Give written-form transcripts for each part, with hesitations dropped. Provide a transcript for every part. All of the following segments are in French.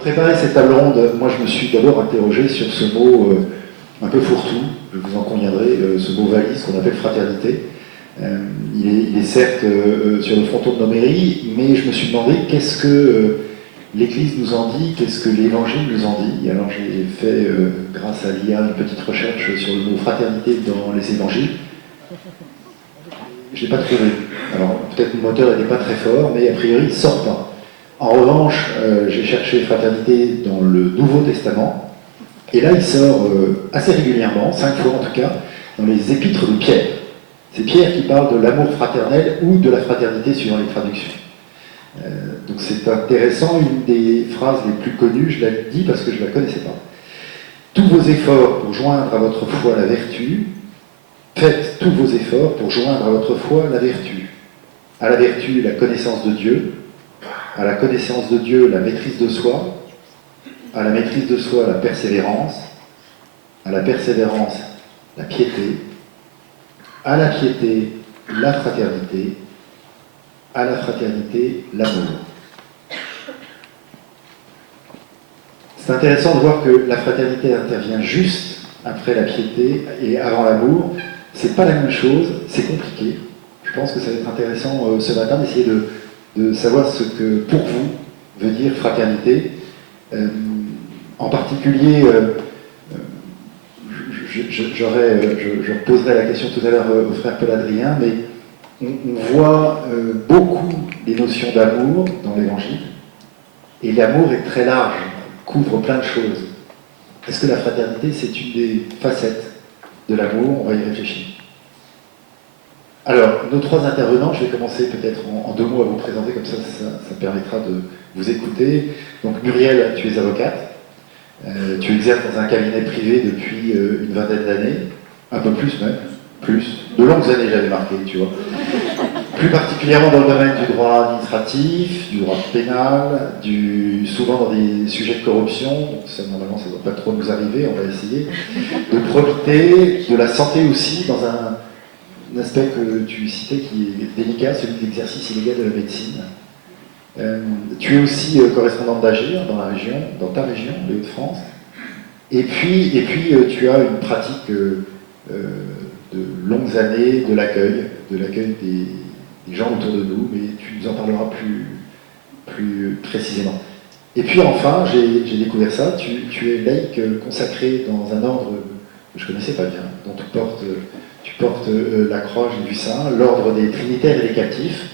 préparer cette table ronde, moi je me suis d'abord interrogé sur ce mot un peu fourre-tout, je vous en conviendrai, ce mot valise qu'on appelle fraternité. Il est certes sur le fronton de nos mairies, mais je me suis demandé qu'est-ce que l'Église nous en dit, qu'est-ce que l'Évangile nous en dit. Alors j'ai fait, grâce à l'IA, une petite recherche sur le mot fraternité dans les Évangiles. Je ne l'ai pas trouvé. Alors peut-être que le moteur n'était pas très fort, mais a priori il ne sort pas. En revanche, j'ai cherché fraternité dans le Nouveau Testament, et là il sort assez régulièrement, 5 fois en tout cas, dans les épîtres de Pierre. C'est Pierre qui parle de l'amour fraternel ou de la fraternité suivant les traductions. Donc c'est intéressant, une des phrases les plus connues, je la dis parce que je ne la connaissais pas. Tous vos efforts pour joindre à votre foi la vertu, faites tous vos efforts pour joindre à votre foi la vertu. À la vertu, la connaissance de Dieu, à la connaissance de Dieu, la maîtrise de soi, à la maîtrise de soi, la persévérance, à la persévérance, la piété, à la piété, la fraternité, à la fraternité, l'amour. C'est intéressant de voir que la fraternité intervient juste après la piété et avant l'amour. C'est pas la même chose, c'est compliqué. Je pense que ça va être intéressant ce matin d'essayer de savoir ce que, pour vous, veut dire fraternité. En particulier, je poserai la question tout à l'heure au frère Paul Adrien, mais on voit beaucoup les notions d'amour dans l'Évangile, et l'amour est très large, couvre plein de choses. Est-ce que la fraternité, c'est une des facettes de l'amour? On va y réfléchir. Alors, nos 3 intervenants, je vais commencer peut-être en 2 mots à vous présenter, comme ça permettra de vous écouter. Donc Muriel, tu es avocate, tu exerces dans un cabinet privé depuis une vingtaine d'années, un peu plus même, de longues années j'avais marqué, tu vois. Plus particulièrement dans le domaine du droit administratif, du droit pénal, souvent dans des sujets de corruption, donc ça, normalement ça ne doit pas trop nous arriver, on va essayer, de probité, de la santé aussi, dans un aspect que tu citais qui est délicat, celui de l'exercice illégal de la médecine. Tu es aussi correspondante d'Agir dans la région, dans ta région, les Hauts-de-France. Et puis tu as une pratique de longues années de l'accueil des gens autour de nous, mais tu nous en parleras plus précisément. Et puis enfin, j'ai découvert ça, tu es laïque consacré dans un ordre que je ne connaissais pas bien, dont tu portes la croix, j'ai vu ça, l'ordre des Trinitaires et des Captifs,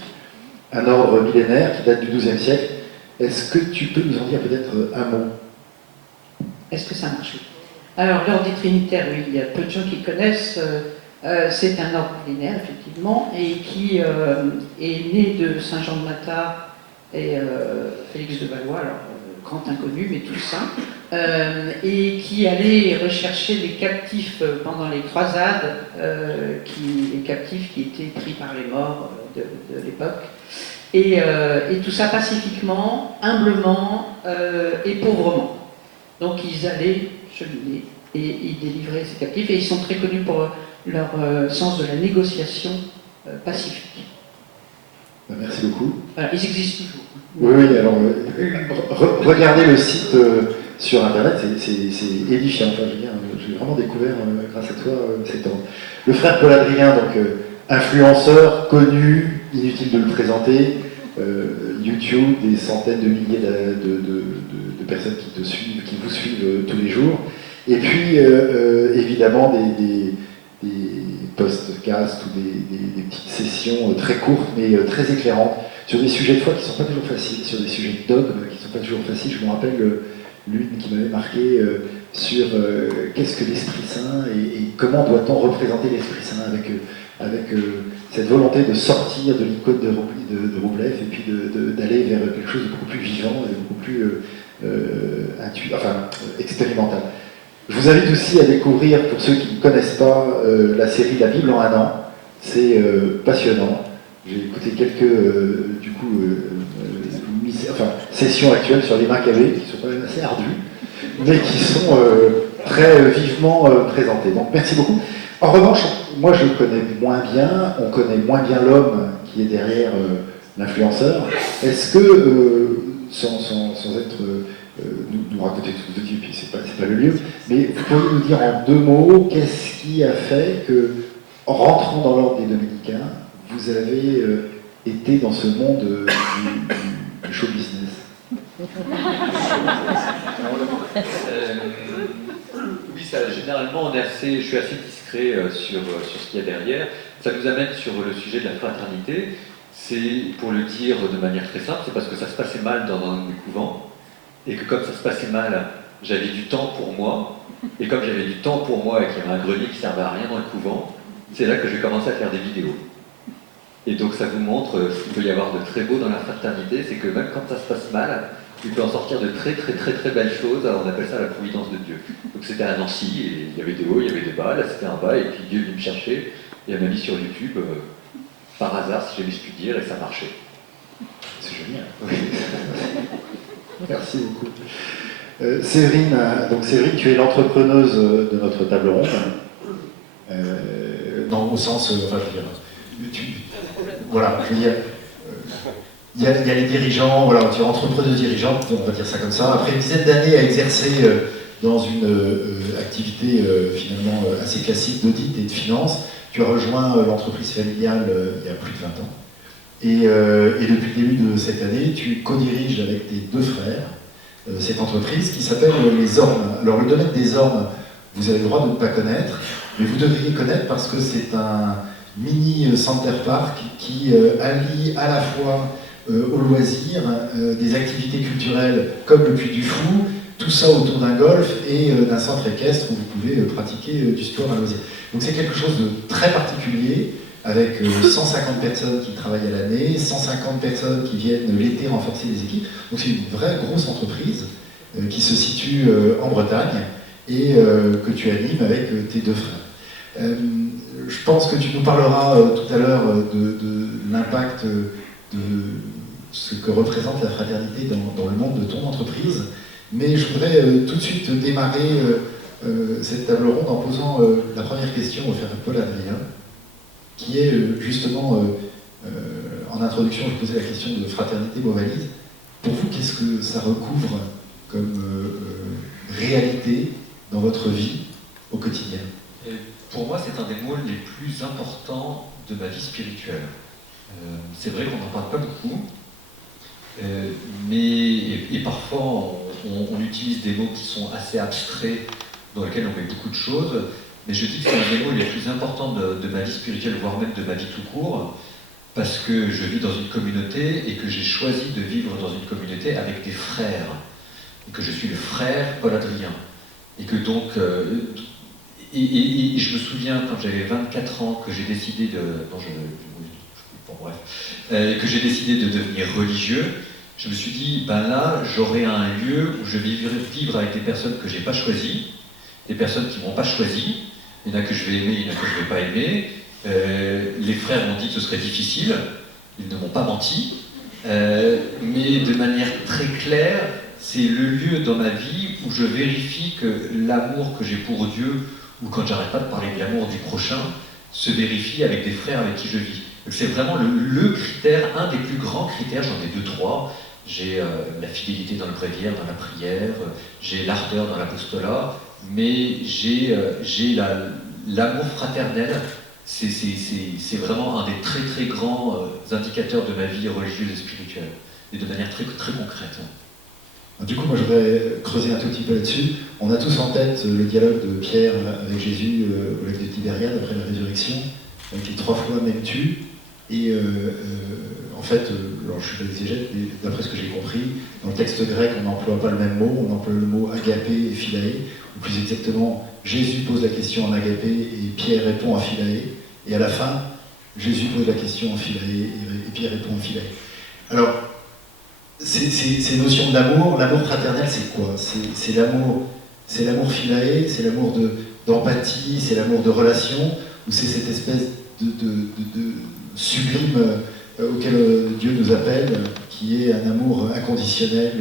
un ordre millénaire qui date du XIIe siècle. Est-ce que tu peux nous en dire peut-être un mot? Est-ce que ça marche? Alors, l'ordre des Trinitaires, oui, il y a peu de gens qui connaissent. C'est un ordre millénaire, effectivement, et qui est né de Saint Jean de Matha et Félix de Valois, alors grand inconnu, mais tous saints, et qui allait rechercher les captifs pendant les croisades, les captifs qui étaient pris par les morts de l'époque, et tout ça pacifiquement, humblement et pauvrement. Donc ils allaient cheminer et ils délivraient ces captifs, et ils sont très connus pour leur sens de la négociation pacifique. Merci beaucoup. Voilà, ils existent toujours. Oui, alors regardez le site sur Internet, c'est édifiant. Enfin, je veux dire, j'ai vraiment découvert grâce à toi cet ordre. Le frère Paul Adrien, donc influenceur, connu, inutile de le présenter, YouTube, des centaines de milliers de personnes qui te suivent, qui vous suivent tous les jours. Et puis, évidemment, des podcasts ou des petites sessions très courtes, mais très éclairantes, sur des sujets de foi qui ne sont pas toujours faciles, sur des sujets de dogme qui ne sont pas toujours faciles. Je me rappelle l'une qui m'avait marqué sur qu'est-ce que l'Esprit Saint et comment doit-on représenter l'Esprit Saint avec cette volonté de sortir de l'icône de Roublev et puis d'aller vers quelque chose de beaucoup plus vivant et de beaucoup plus expérimental. Je vous invite aussi à découvrir, pour ceux qui ne connaissent pas, la série La Bible en un an. C'est passionnant. J'ai écouté quelques sessions actuelles sur les Maccabées, qui sont quand même assez ardues, mais qui sont très vivement présentées. Donc merci beaucoup. En revanche, moi je connais moins bien, on connaît moins bien l'homme qui est derrière l'influenceur. Est-ce que, sans être nous raconter tout ce que vous dites, puis c'est pas le lieu, mais vous pourriez nous dire en 2 mots, qu'est-ce qui a fait que, en rentrant dans l'ordre des Dominicains, vous avez été dans ce monde du show business? Oui, ça, généralement, je suis assez discret sur ce qu'il y a derrière. Ça nous amène sur le sujet de la fraternité. C'est, pour le dire de manière très simple, c'est parce que ça se passait mal dans un de mes couvents, et que comme ça se passait mal, j'avais du temps pour moi, et comme j'avais du temps pour moi et qu'il y avait un grenier qui servait à rien dans le couvent, c'est là que j'ai commencé à faire des vidéos. Et donc ça vous montre ce qu'il peut y avoir de très beau dans la fraternité, c'est que même quand ça se passe mal, il peut en sortir de très très très très belles choses. Alors on appelle ça la providence de Dieu. Donc c'était à Nancy, et il y avait des hauts, il y avait des bas, là c'était un bas, et puis Dieu est venu me chercher, et elle m'a mis sur YouTube, par hasard si j'avais pu dire, et ça marchait. C'est génial. Oui. Merci beaucoup. Séverine, tu es l'entrepreneuse de notre table ronde. Au sens, enfin, je veux dire, voilà, je veux dire, il y a les dirigeants, voilà, tu es entrepreneuse dirigeante, on va dire ça comme ça. Après une dizaine d'années à exercer dans une activité finalement assez classique d'audit et de finance, tu as rejoint l'entreprise familiale il y a plus de 20 ans. Et depuis le début de cette année, tu co-diriges avec tes 2 frères cette entreprise qui s'appelle les Ormes. Alors le domaine des Ormes, vous avez le droit de ne pas connaître, mais vous devriez connaître parce que c'est un mini center park qui allie à la fois au loisir des activités culturelles comme le Puy du Fou, tout ça autour d'un golf et d'un centre équestre où vous pouvez pratiquer du sport à loisir. Donc c'est quelque chose de très particulier, avec 150 personnes qui travaillent à l'année, 150 personnes qui viennent l'été renforcer les équipes. Donc c'est une vraie grosse entreprise qui se situe en Bretagne et que tu animes avec tes 2 frères. Je pense que tu nous parleras tout à l'heure de l'impact de ce que représente la fraternité dans le monde de ton entreprise, mais je voudrais tout de suite démarrer cette table ronde en posant la première question au frère Paul Adrien, qui est justement, en introduction, je posais la question de fraternité Beauvalise. Pour vous, qu'est-ce que ça recouvre comme réalité dans votre vie au quotidien? Pour moi, c'est un des mots les plus importants de ma vie spirituelle. C'est vrai qu'on n'en parle pas beaucoup, mais parfois on utilise des mots qui sont assez abstraits, dans lesquels on met beaucoup de choses, mais je dis que c'est un des mots les plus importants de ma vie spirituelle, voire même de ma vie tout court, parce que je vis dans une communauté et que j'ai choisi de vivre dans une communauté avec des frères, et que je suis le frère Paul Adrien, et que donc... Et je me souviens, quand j'avais 24 ans, que j'ai décidé de... Non, que j'ai décidé de devenir religieux, je me suis dit, ben là, j'aurai un lieu où je vivrai vivre avec des personnes que j'ai pas choisies, des personnes qui m'ont pas choisi. Il y en a que je vais aimer, il y en a que je vais pas aimer. Les frères m'ont dit que ce serait difficile, ils ne m'ont pas menti, mais de manière très claire, c'est le lieu dans ma vie où je vérifie que l'amour que j'ai pour Dieu, ou quand j'arrête pas de parler de l'amour du prochain, se vérifie avec des frères avec qui je vis. Donc c'est vraiment le critère, un des plus grands critères, j'en ai 2, 3. J'ai la fidélité dans le bréviaire, dans la prière, j'ai l'ardeur dans l'apostolat, mais j'ai l'amour fraternel. C'est vraiment un des très très grands indicateurs de ma vie religieuse et spirituelle, et de manière très, très concrète. Du coup, moi je voudrais creuser un tout petit peu là-dessus. On a tous en tête le dialogue de Pierre avec Jésus au lac de Tibériade après la résurrection, qui 3 fois m'aimes-tu. Et en fait, alors je suis pas exégète, mais d'après ce que j'ai compris, dans le texte grec, on n'emploie pas le même mot, on emploie le mot agapé et philae, ou plus exactement, Jésus pose la question en agapé et Pierre répond en philae, et à la fin, Jésus pose la question en philae et Pierre répond en philae. Alors, ces notions d'amour, l'amour fraternel, c'est quoi? C'est l'amour philae, c'est l'amour d'empathie, c'est l'amour de relation, ou c'est cette espèce de sublime auquel Dieu nous appelle, qui est un amour inconditionnel?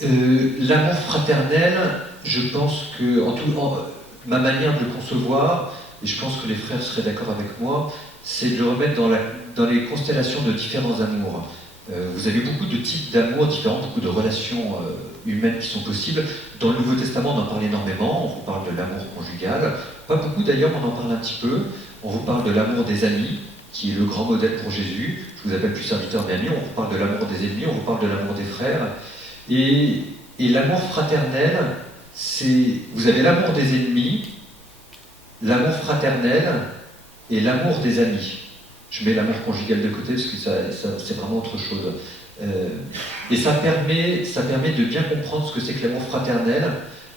L'amour fraternel, je pense que, ma manière de le concevoir, et je pense que les frères seraient d'accord avec moi, c'est de le remettre dans les constellations de différents amours. Vous avez beaucoup de types d'amour différents, beaucoup de relations humaines qui sont possibles. Dans le Nouveau Testament, on en parle énormément. On vous parle de l'amour conjugal. Pas beaucoup d'ailleurs, on en parle un petit peu. On vous parle de l'amour des amis, qui est le grand modèle pour Jésus. Je vous appelle plus serviteur mais ami. On vous parle de l'amour des ennemis, on vous parle de l'amour des frères. Et l'amour fraternel, vous avez l'amour des ennemis, l'amour fraternel et l'amour des amis. Je mets l'amour conjugal de côté parce que c'est vraiment autre chose. Et ça permet de bien comprendre ce que c'est que l'amour fraternel.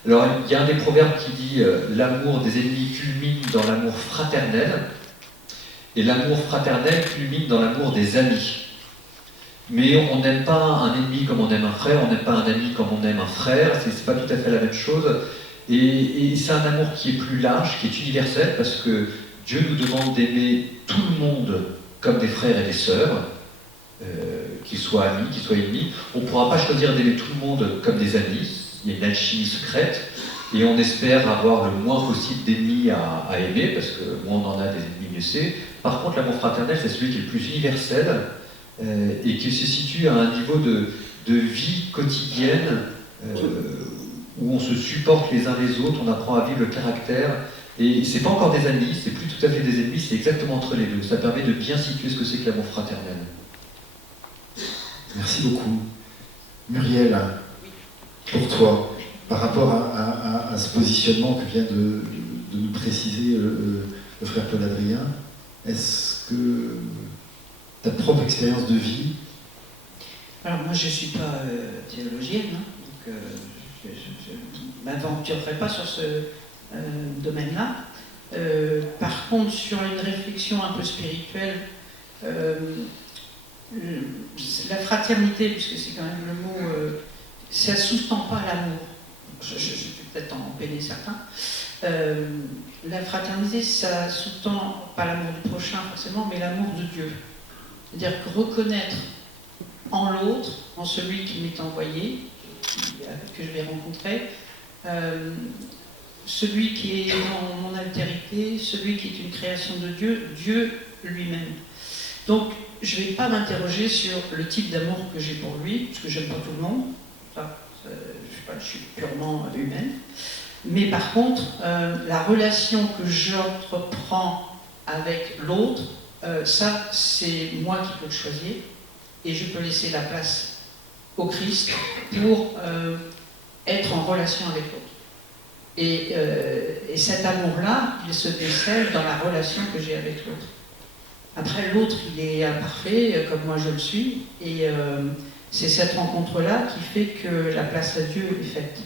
Alors, il y a un des proverbes qui dit l'amour des ennemis culmine dans l'amour fraternel, et l'amour fraternel culmine dans l'amour des amis. Mais on n'aime pas un ennemi comme on aime un frère, on n'aime pas un ami comme on aime un frère, c'est pas tout à fait la même chose. Et c'est un amour qui est plus large, qui est universel, parce que Dieu nous demande d'aimer tout le monde comme des frères et des sœurs, qu'ils soient amis, qu'ils soient ennemis. On ne pourra pas choisir d'aimer tout le monde comme des amis, il y a une alchimie secrète, et on espère avoir le moins possible d'ennemis à aimer, parce que moins on en a des ennemis, mieux c'est. Par contre, l'amour fraternel, c'est celui qui est le plus universel, et qui se situe à un niveau de vie quotidienne, où on se supporte les uns les autres, on apprend à vivre le caractère. Et c'est pas encore des amis, c'est plus tout à fait des ennemis, c'est exactement entre les deux. Ça permet de bien situer ce que c'est que l'amour fraternel. Merci beaucoup. Muriel, pour toi, par rapport à ce positionnement que vient de nous préciser le frère Paul Adrien, est-ce que ta propre expérience de vie... Alors moi je ne suis pas théologienne, donc je ne m'aventurerai pas sur ce domaine-là. Par contre, sur une réflexion un peu spirituelle, la fraternité, puisque c'est quand même le mot, ça ne sous-tend pas l'amour. Je vais peut-être en peiner certains. La fraternité, ça sous-tend pas l'amour du prochain forcément, mais l'amour de Dieu. C'est-à-dire que reconnaître en l'autre, en celui qui m'est envoyé, que je vais rencontrer, celui qui est dans mon altérité, celui qui est une création de Dieu, Dieu lui-même. Donc, je ne vais pas m'interroger sur le type d'amour que j'ai pour lui, parce que j'aime pas tout le monde, je suis purement humaine. Mais par contre, la relation que j'entreprends avec l'autre, ça, c'est moi qui peux le choisir, et je peux laisser la place au Christ pour être en relation avec l'autre. Et cet amour-là, il se décèle dans la relation que j'ai avec l'autre. Après, l'autre, il est imparfait, comme moi je le suis, et c'est cette rencontre-là qui fait que la place à Dieu est faite.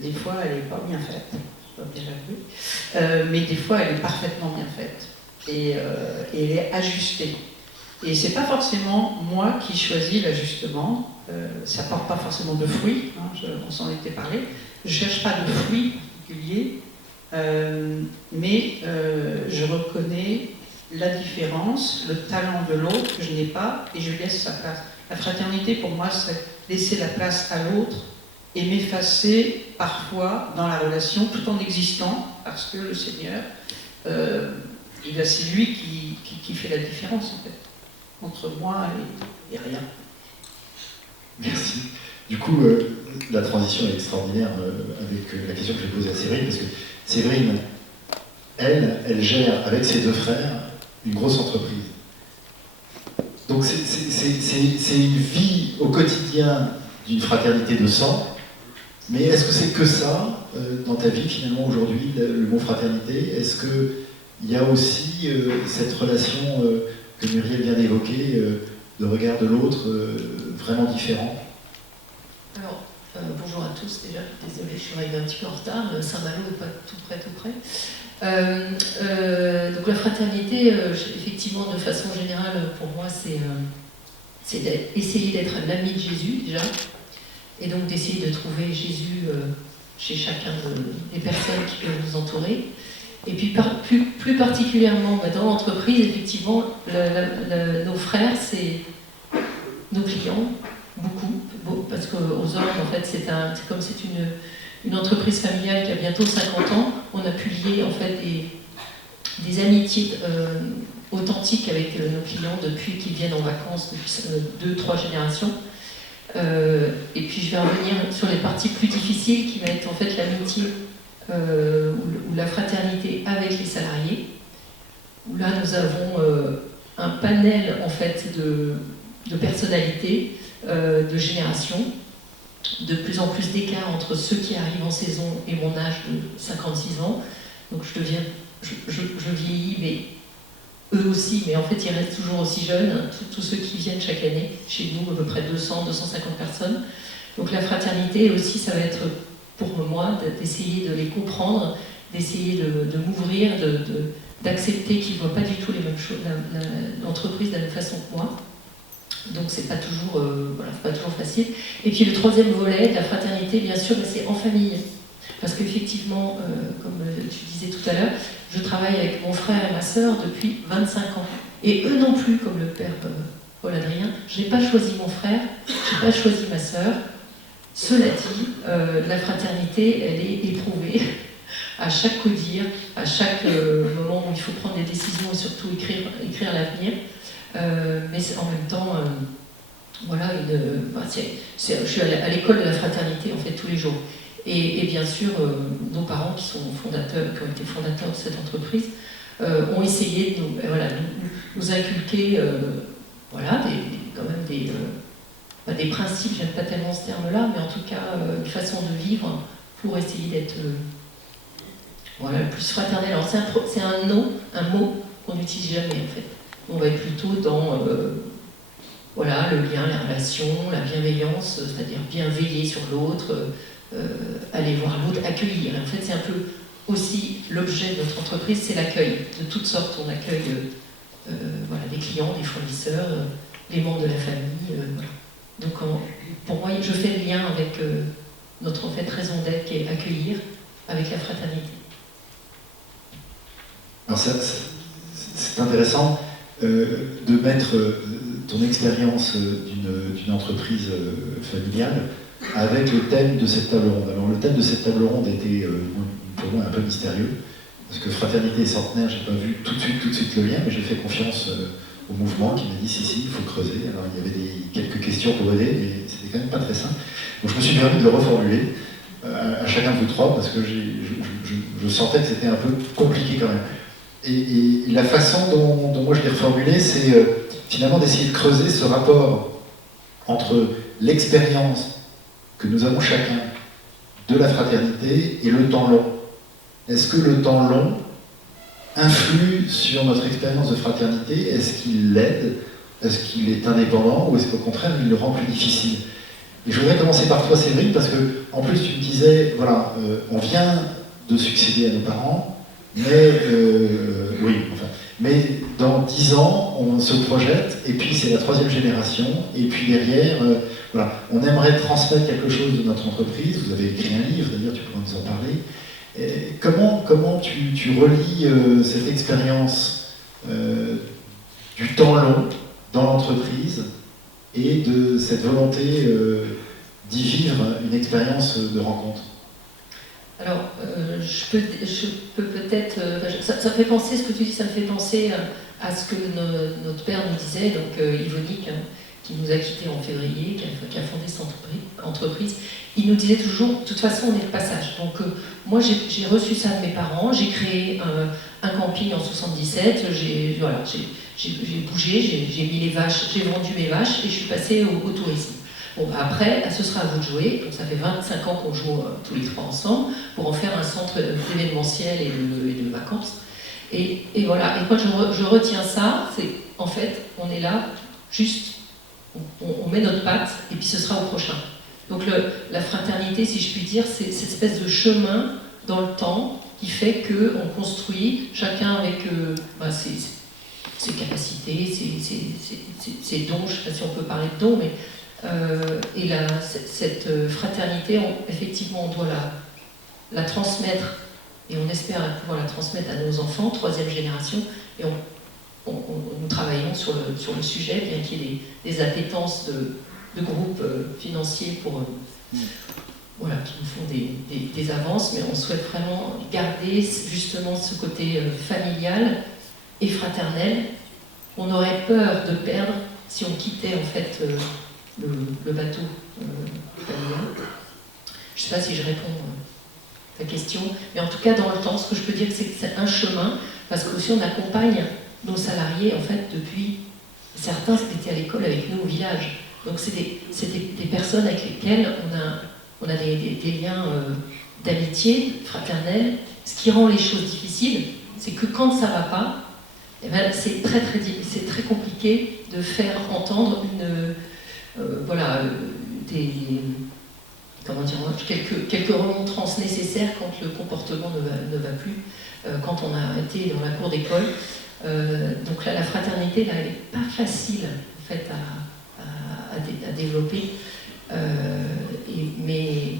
Des fois, elle n'est pas bien faite, je dois bien l'avouer, mais des fois, elle est parfaitement bien faite, et elle est ajustée. Et c'est pas forcément moi qui choisis l'ajustement, ça porte pas forcément de fruits, hein, on s'en était parlé, je cherche pas de fruits particuliers, mais je reconnais la différence, le talent de l'autre que je n'ai pas, et je laisse sa place. La fraternité, pour moi, c'est laisser la place à l'autre et m'effacer parfois dans la relation, tout en existant, parce que le Seigneur, c'est lui qui fait la différence, en fait, entre moi et rien. Merci. Du coup, la transition est extraordinaire avec la question que j'ai posée à Séverine, parce que Séverine, elle gère avec ses deux frères une grosse entreprise. Donc c'est une vie au quotidien d'une fraternité de sang, mais est-ce que c'est que ça dans ta vie finalement aujourd'hui, le mot fraternité? Est-ce qu'il y a aussi cette relation que Muriel vient d'évoquer, de regard de l'autre vraiment différent? Alors, bonjour à tous déjà, désolée, je suis arrivée un petit peu en retard, Saint-Malo n'est pas tout près. Donc la fraternité, effectivement, de façon générale, pour moi, c'est d'essayer d'être un ami de Jésus, déjà, et donc d'essayer de trouver Jésus chez chacun des personnes qui peuvent nous entourer. Et puis plus particulièrement, dans l'entreprise, effectivement, nos frères, c'est nos clients, beaucoup, parce qu'aux ordres, en fait, c'est comme c'est une entreprise familiale qui a bientôt 50 ans, on a pu lier en fait des amitiés authentique avec nos clients depuis qu'ils viennent en vacances, depuis 2-3 générations. Et puis je vais revenir sur les parties plus difficiles qui va être en fait l'amitié ou la fraternité avec les salariés. Où là nous avons un panel en fait de personnalités, de générations, de plus en plus d'écart entre ceux qui arrivent en saison et mon âge de 56 ans. Donc je vieillis, mais eux aussi, mais en fait ils restent toujours aussi jeunes, tous ceux qui viennent chaque année, chez nous à peu près 200, 250 personnes. Donc la fraternité aussi, ça va être pour moi d'essayer de les comprendre, d'essayer de m'ouvrir, d'accepter qu'ils ne voient pas du tout les mêmes choses, l'entreprise de la même façon que moi. Donc c'est pas toujours, c'est pas toujours facile. Et puis le troisième volet de la fraternité, bien sûr, c'est en famille. Parce qu'effectivement, comme tu disais tout à l'heure, je travaille avec mon frère et ma sœur depuis 25 ans. Et eux non plus, comme le père Paul-Adrien, je n'ai pas choisi mon frère, je n'ai pas choisi ma sœur. Cela dit, la fraternité, elle est éprouvée à chaque codir, à chaque moment où il faut prendre des décisions et surtout écrire l'avenir. Mais en même temps, je suis à l'école de la fraternité en fait tous les jours. Et bien sûr, nos parents qui ont été fondateurs de cette entreprise, ont essayé de nous inculquer des principes, j'aime pas tellement ce terme-là, mais en tout cas une façon de vivre pour essayer d'être le plus fraternel. Alors c'est un mot qu'on n'utilise jamais en fait. On va être plutôt dans le lien, la relation, la bienveillance, c'est-à-dire bien veiller sur l'autre, aller voir l'autre, accueillir. En fait, c'est un peu aussi l'objet de notre entreprise, c'est l'accueil. De toutes sortes, on accueille des clients, des fournisseurs, les membres de la famille. Donc, pour moi, je fais le lien avec notre en fait, raison d'être qui est accueillir avec la fraternité. Alors c'est intéressant de mettre ton expérience d'une entreprise familiale avec le thème de cette table ronde. Alors le thème de cette table ronde était pour moi un peu mystérieux, parce que fraternité et centenaire, j'ai pas vu tout de suite le lien, mais j'ai fait confiance au mouvement qui m'a dit si, il faut creuser. Alors il y avait quelques questions pour aider, mais c'était quand même pas très simple. Donc je me suis permis de le reformuler à chacun de vous trois, parce que je sentais que c'était un peu compliqué quand même. Et la façon dont moi je l'ai reformulé, c'est finalement d'essayer de creuser ce rapport entre l'expérience que nous avons chacun de la fraternité et le temps long. Est-ce que le temps long influe sur notre expérience de fraternité? Est-ce qu'il l'aide? Est-ce qu'il est indépendant? Ou est-ce qu'au contraire, il le rend plus difficile? Et je voudrais commencer par toi, Séverine, parce que en plus tu me disais, on vient de succéder à nos parents, mais dans 10 ans, on se projette, et puis c'est la 3e génération, et puis derrière, on aimerait transmettre quelque chose de notre entreprise. Vous avez écrit un livre, d'ailleurs, tu pourras nous en parler. Et comment tu relis cette expérience du temps long dans l'entreprise et de cette volonté d'y vivre une expérience de rencontre? Alors, je peux peut-être... ça me fait penser, ce que tu dis, ça me fait penser à ce que notre père nous disait, donc Yvonique, qui nous a quittés en février, qui a fondé cette entreprise. Il nous disait toujours, de toute façon, on est de passage. Donc, moi, j'ai reçu ça de mes parents, j'ai créé un camping en 77, j'ai bougé, j'ai mis les vaches, j'ai vendu mes vaches et je suis passée au tourisme. Bon, après, ce sera à vous de jouer. Donc, ça fait 25 ans qu'on joue tous les trois ensemble pour en faire un centre d'événementiel et de vacances. Et voilà. Et quand je retiens ça, c'est en fait, on est là, juste, on met notre patte et puis ce sera au prochain. Donc, la fraternité, si je puis dire, c'est cette espèce de chemin dans le temps qui fait qu'on construit chacun avec ses capacités, ses dons. Je ne sais pas si on peut parler de dons, mais cette fraternité, effectivement, on doit la transmettre, et on espère pouvoir la transmettre à nos enfants, 3e génération, et nous travaillons sur le sujet, bien qu'il y ait des appétences de groupes financiers qui nous font des avances, mais on souhaite vraiment garder justement ce côté familial et fraternel, qu'on aurait peur de perdre si on quittait en fait le bateau familial. Je ne sais pas si je réponds à ta question, mais en tout cas dans le temps, ce que je peux dire, c'est que c'est un chemin, parce qu'aussi on accompagne nos salariés en fait depuis, certains étaient à l'école avec nous au village, donc c'est des personnes avec lesquelles on a des liens d'amitié, fraternels. Ce qui rend les choses difficiles, c'est que quand ça ne va pas, eh ben, c'est très compliqué de faire entendre quelques remontrances nécessaires quand le comportement ne va plus, quand on a été dans la cour d'école. Donc là, la fraternité, là, elle n'est pas facile en fait, à développer, mais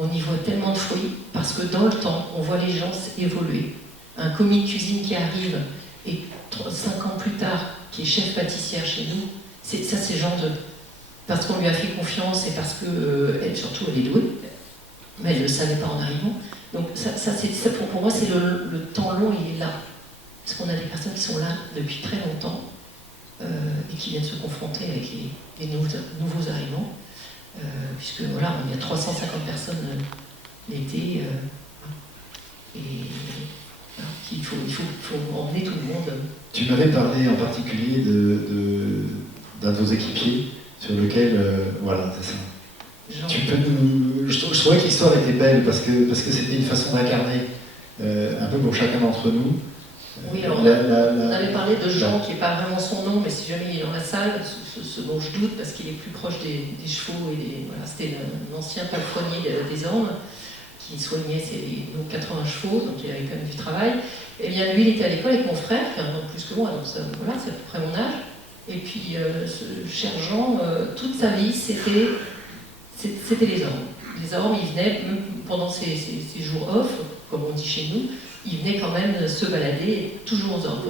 on y voit tellement de fruits, parce que dans le temps, on voit les gens évoluer. Un commis de cuisine qui arrive, et 5 ans plus tard, qui est chef pâtissière chez nous, c'est genre de... Parce qu'on lui a fait confiance, et parce que, surtout, elle est douée, mais elle ne le savait pas en arrivant. Donc pour moi, c'est le temps long, il est là. Parce qu'on a des personnes qui sont là depuis très longtemps, et qui viennent se confronter avec les nouveaux arrivants. Puisque voilà, il y a 350 personnes l'été, et voilà, il faut emmener tout le monde. Tu m'avais parlé en particulier d'un de vos équipiers sur lequel, voilà, c'est ça. Tu peux je trouvais que l'histoire était belle parce que c'était une façon d'incarner un peu pour chacun d'entre nous. Oui, alors on avait parlé de Jean, qui n'est pas vraiment son nom, mais si jamais il est dans la salle, ce dont je doute, parce qu'il est plus proche des chevaux, voilà, c'était un ancien palefrenier des Ormes, qui soignait nos 80 chevaux, donc il avait quand même du travail. Et bien lui, il était à l'école avec mon frère, qui a un an plus que moi, donc voilà, c'est à peu près mon âge. Et puis ce cher Jean, toute sa vie, c'était les Ormes. Les Ormes, ils venaient, même pendant ces jours off, comme on dit chez nous, ils venaient quand même se balader, toujours aux Ormes.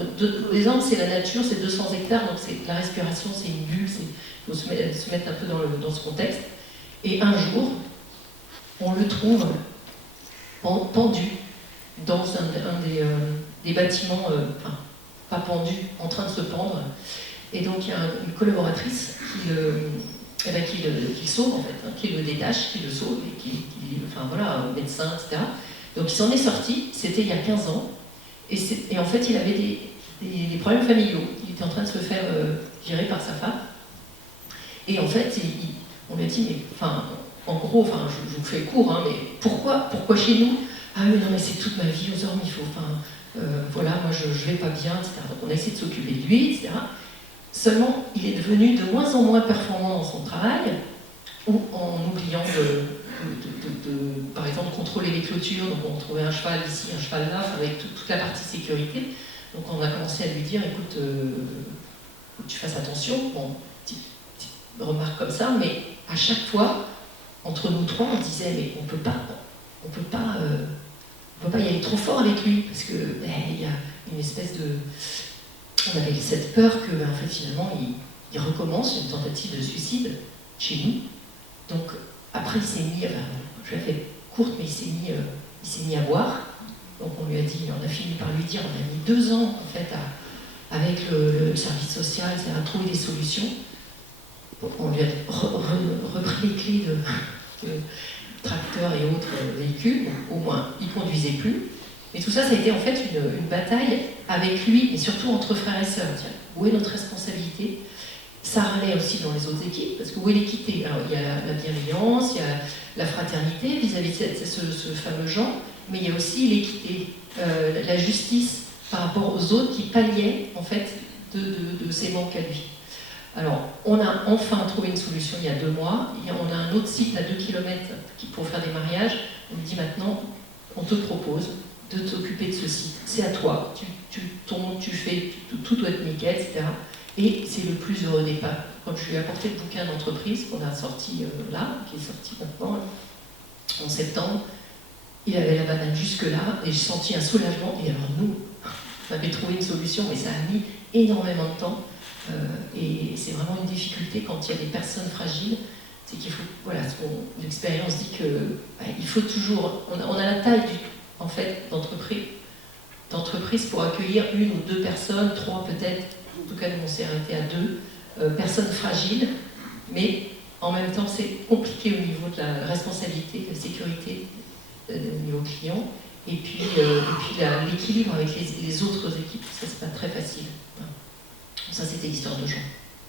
Les Ormes, c'est la nature, c'est 200 hectares, donc la respiration, c'est une bulle, il faut se mettre un peu dans ce contexte. Et un jour, on le trouve pendu dans un des bâtiments, enfin, pas pendu, en train de se pendre. Et donc il y a une collaboratrice qui le sauve, en fait, hein, qui le détache, qui le sauve, et enfin voilà, médecin, etc. Donc il s'en est sorti, c'était il y a 15 ans, et en fait il avait des problèmes familiaux. Il était en train de se faire virer par sa femme. Et en fait, on lui a dit, mais enfin, en gros, enfin, je vous fais court, hein, mais pourquoi chez nous? Ah oui, non, mais c'est toute ma vie aux Ormes, il faut, enfin, voilà, moi je vais pas bien, etc. Donc on a essayé de s'occuper de lui, etc. Seulement, il est devenu de moins en moins performant dans son travail, ou en oubliant par exemple, contrôler les clôtures. Donc on trouvait un cheval ici, un cheval là, avec toute la partie sécurité. Donc on a commencé à lui dire, écoute, faut que tu fasses attention. Bon, petite remarque comme ça, mais à chaque fois, entre nous trois, on disait, mais on peut pas y aller trop fort avec lui, parce que il y a une espèce de... On avait cette peur que, en fait, finalement, il recommence une tentative de suicide chez nous. Donc, après, il s'est mis, enfin, je l'ai fait courte, mais il s'est mis à boire. Donc, on lui a dit, on a fini par lui dire, on a mis 2 ans, en fait, avec le service social, à trouver des solutions. Donc, on lui a repris les clés de tracteurs et autres véhicules. Donc, au moins, il ne conduisait plus. Mais tout ça, ça a été en fait une bataille avec lui, et surtout entre frères et sœurs. Tiens, où est notre responsabilité? Ça râlait aussi dans les autres équipes, parce que où est l'équité? Alors, il y a la bienveillance, il y a la fraternité vis-à-vis de ce fameux Jean, mais il y a aussi l'équité, la justice par rapport aux autres qui palliaient en fait de ses manques à lui. Alors, on a enfin trouvé une solution il y a 2 mois. On a un autre site à 2 km pour faire des mariages. On lui dit maintenant, on te propose de t'occuper de ce site. C'est à toi. Tu tombes, tu fais, tout doit être nickel, etc. Et c'est le plus heureux des pas. Quand je lui ai apporté le bouquin d'entreprise qu'on a sorti là, qui est sorti maintenant, en septembre, il avait la banane jusque-là, et j'ai senti un soulagement. Et alors nous, on avait trouvé une solution, mais ça a mis énormément de temps. Et c'est vraiment une difficulté quand il y a des personnes fragiles. C'est qu'il faut, voilà, l'expérience dit que il faut toujours, on a la taille en fait d'entreprise pour accueillir 1 ou 2 personnes, 3 peut-être, en tout cas nous on s'est arrêté à 2 personnes fragiles, mais en même temps c'est compliqué au niveau de la responsabilité, de la sécurité au niveau client, et puis l'équilibre avec les autres équipes, ça c'est pas très facile. Voilà. Ça c'était l'histoire de Jean.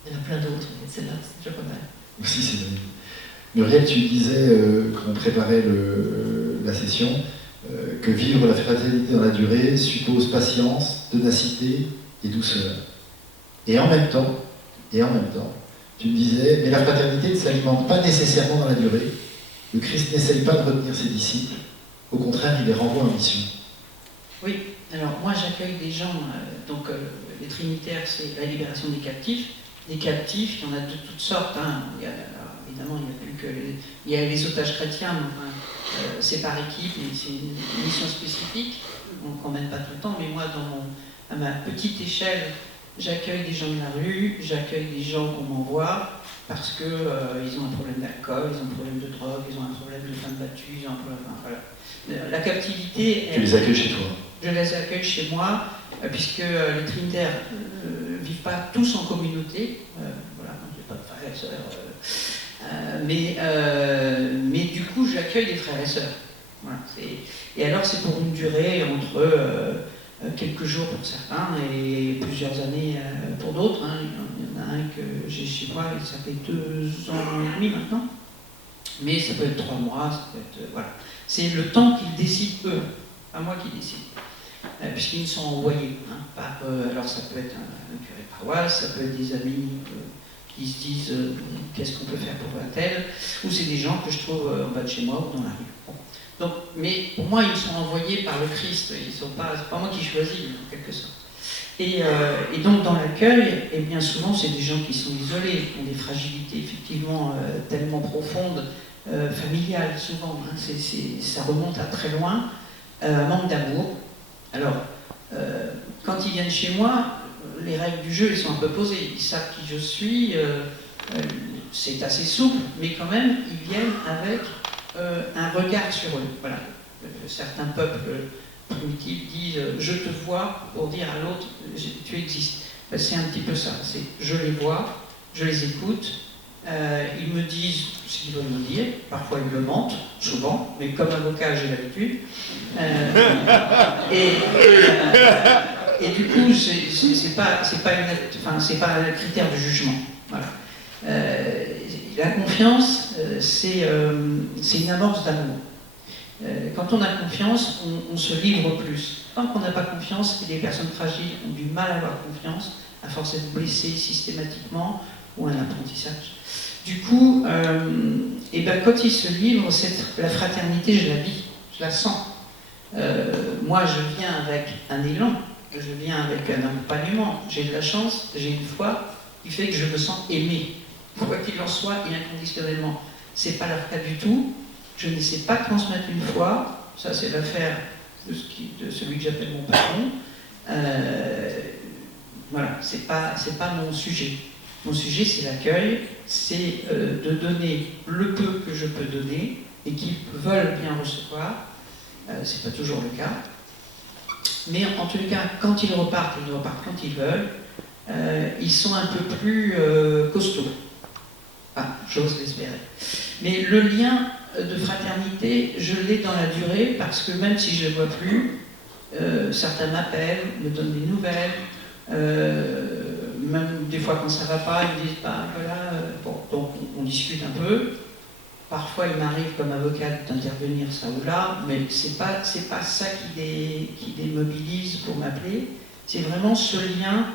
Il y en a plein d'autres, mais celle-là c'est déjà pas mal. Aussi, c'est vrai. Muriel, tu disais, quand on préparait la session, que vivre la fraternité dans la durée suppose patience, ténacité et douceur. Et en même temps, tu me disais, mais la fraternité ne s'alimente pas nécessairement dans la durée. Le Christ n'essaye pas de retenir ses disciples. Au contraire, il les renvoie en mission. Oui, alors moi j'accueille des gens, les trinitaires c'est la libération des captifs. Des captifs, il y en a de toutes sortes. Hein. Évidemment, il n'y a plus que il y a les otages chrétiens, mais enfin, c'est par équipe et c'est une mission spécifique. On ne mène pas tout le temps, mais moi, à ma petite échelle, j'accueille des gens de la rue, j'accueille des gens qu'on m'envoie parce qu'ils ont un problème d'alcool, ils ont un problème de drogue, ils ont un problème de femmes battues, ils ont un problème. Enfin, voilà. La captivité. Tu les accueilles chez toi? Je les accueille chez moi, puisque les trinitaires ne vivent pas tous en communauté. Voilà, il n'y a pas de frères et sœurs. Mais du coup, j'accueille des frères et sœurs. Voilà, et alors, c'est pour une durée entre quelques jours pour certains et plusieurs années pour d'autres. Hein. Il y en a un que j'ai chez moi, ça fait 2 ans et demi maintenant. Mais ça peut être 3 mois, ça peut être. Voilà. C'est le temps qu'ils décident eux, pas moi qui décide. Puisqu'ils sont envoyés par. Alors ça peut être un curé de paroisse, ça peut être des amis qui se disent qu'est-ce qu'on peut faire pour un tel, ou c'est des gens que je trouve en bas de chez moi ou dans la rue. Bon. Donc, mais pour moi, ils sont envoyés par le Christ, c'est pas moi qui choisis, en quelque sorte. Et donc dans l'accueil, et bien souvent, c'est des gens qui sont isolés, qui ont des fragilités effectivement tellement profondes, familiales souvent, hein, ça remonte à très loin, manque d'amour. Alors, quand ils viennent chez moi, les règles du jeu, ils sont un peu posées. Ils savent qui je suis, c'est assez souple, mais quand même, ils viennent avec un regard sur eux. Voilà. Certains peuples primitifs disent « je te vois » pour dire à l'autre « tu existes ». C'est un petit peu ça. C'est je les vois, je les écoute, ils me disent ce qu'ils veulent me dire, parfois ils me mentent, souvent, mais comme avocat j'ai l'habitude. Et du coup, c'est pas un critère de jugement. Voilà. La confiance, c'est une amorce d'amour. Quand on a confiance, on se livre plus. Tant qu'on n'a pas confiance, et les personnes fragiles ont du mal à avoir confiance, à force d'être blessées systématiquement, ou un apprentissage. Du coup, quand ils se livrent, la fraternité, je la vis, je la sens. Moi, je viens avec un élan, je viens avec un accompagnement, j'ai de la chance, j'ai une foi qui fait que je me sens aimé, quoi qu'il en soit, et inconditionnellement. C'est pas leur cas du tout. Je ne sais pas transmettre une foi, ça c'est l'affaire de celui que j'appelle mon patron. Voilà, c'est pas mon sujet. Mon sujet, c'est l'accueil, c'est de donner le peu que je peux donner et qu'ils veulent bien recevoir. C'est pas toujours le cas. Mais en tous les cas, quand ils repartent quand ils veulent, ils sont un peu plus costauds. Enfin, j'ose l'espérer. Mais le lien de fraternité, je l'ai dans la durée parce que même si je ne les vois plus, certains m'appellent, me donnent des nouvelles. Même des fois quand ça ne va pas, ils me disent voilà, bon, donc on discute un peu. Parfois il m'arrive comme avocate d'intervenir ça ou là, mais c'est pas ça qui les mobilise pour m'appeler. C'est vraiment ce lien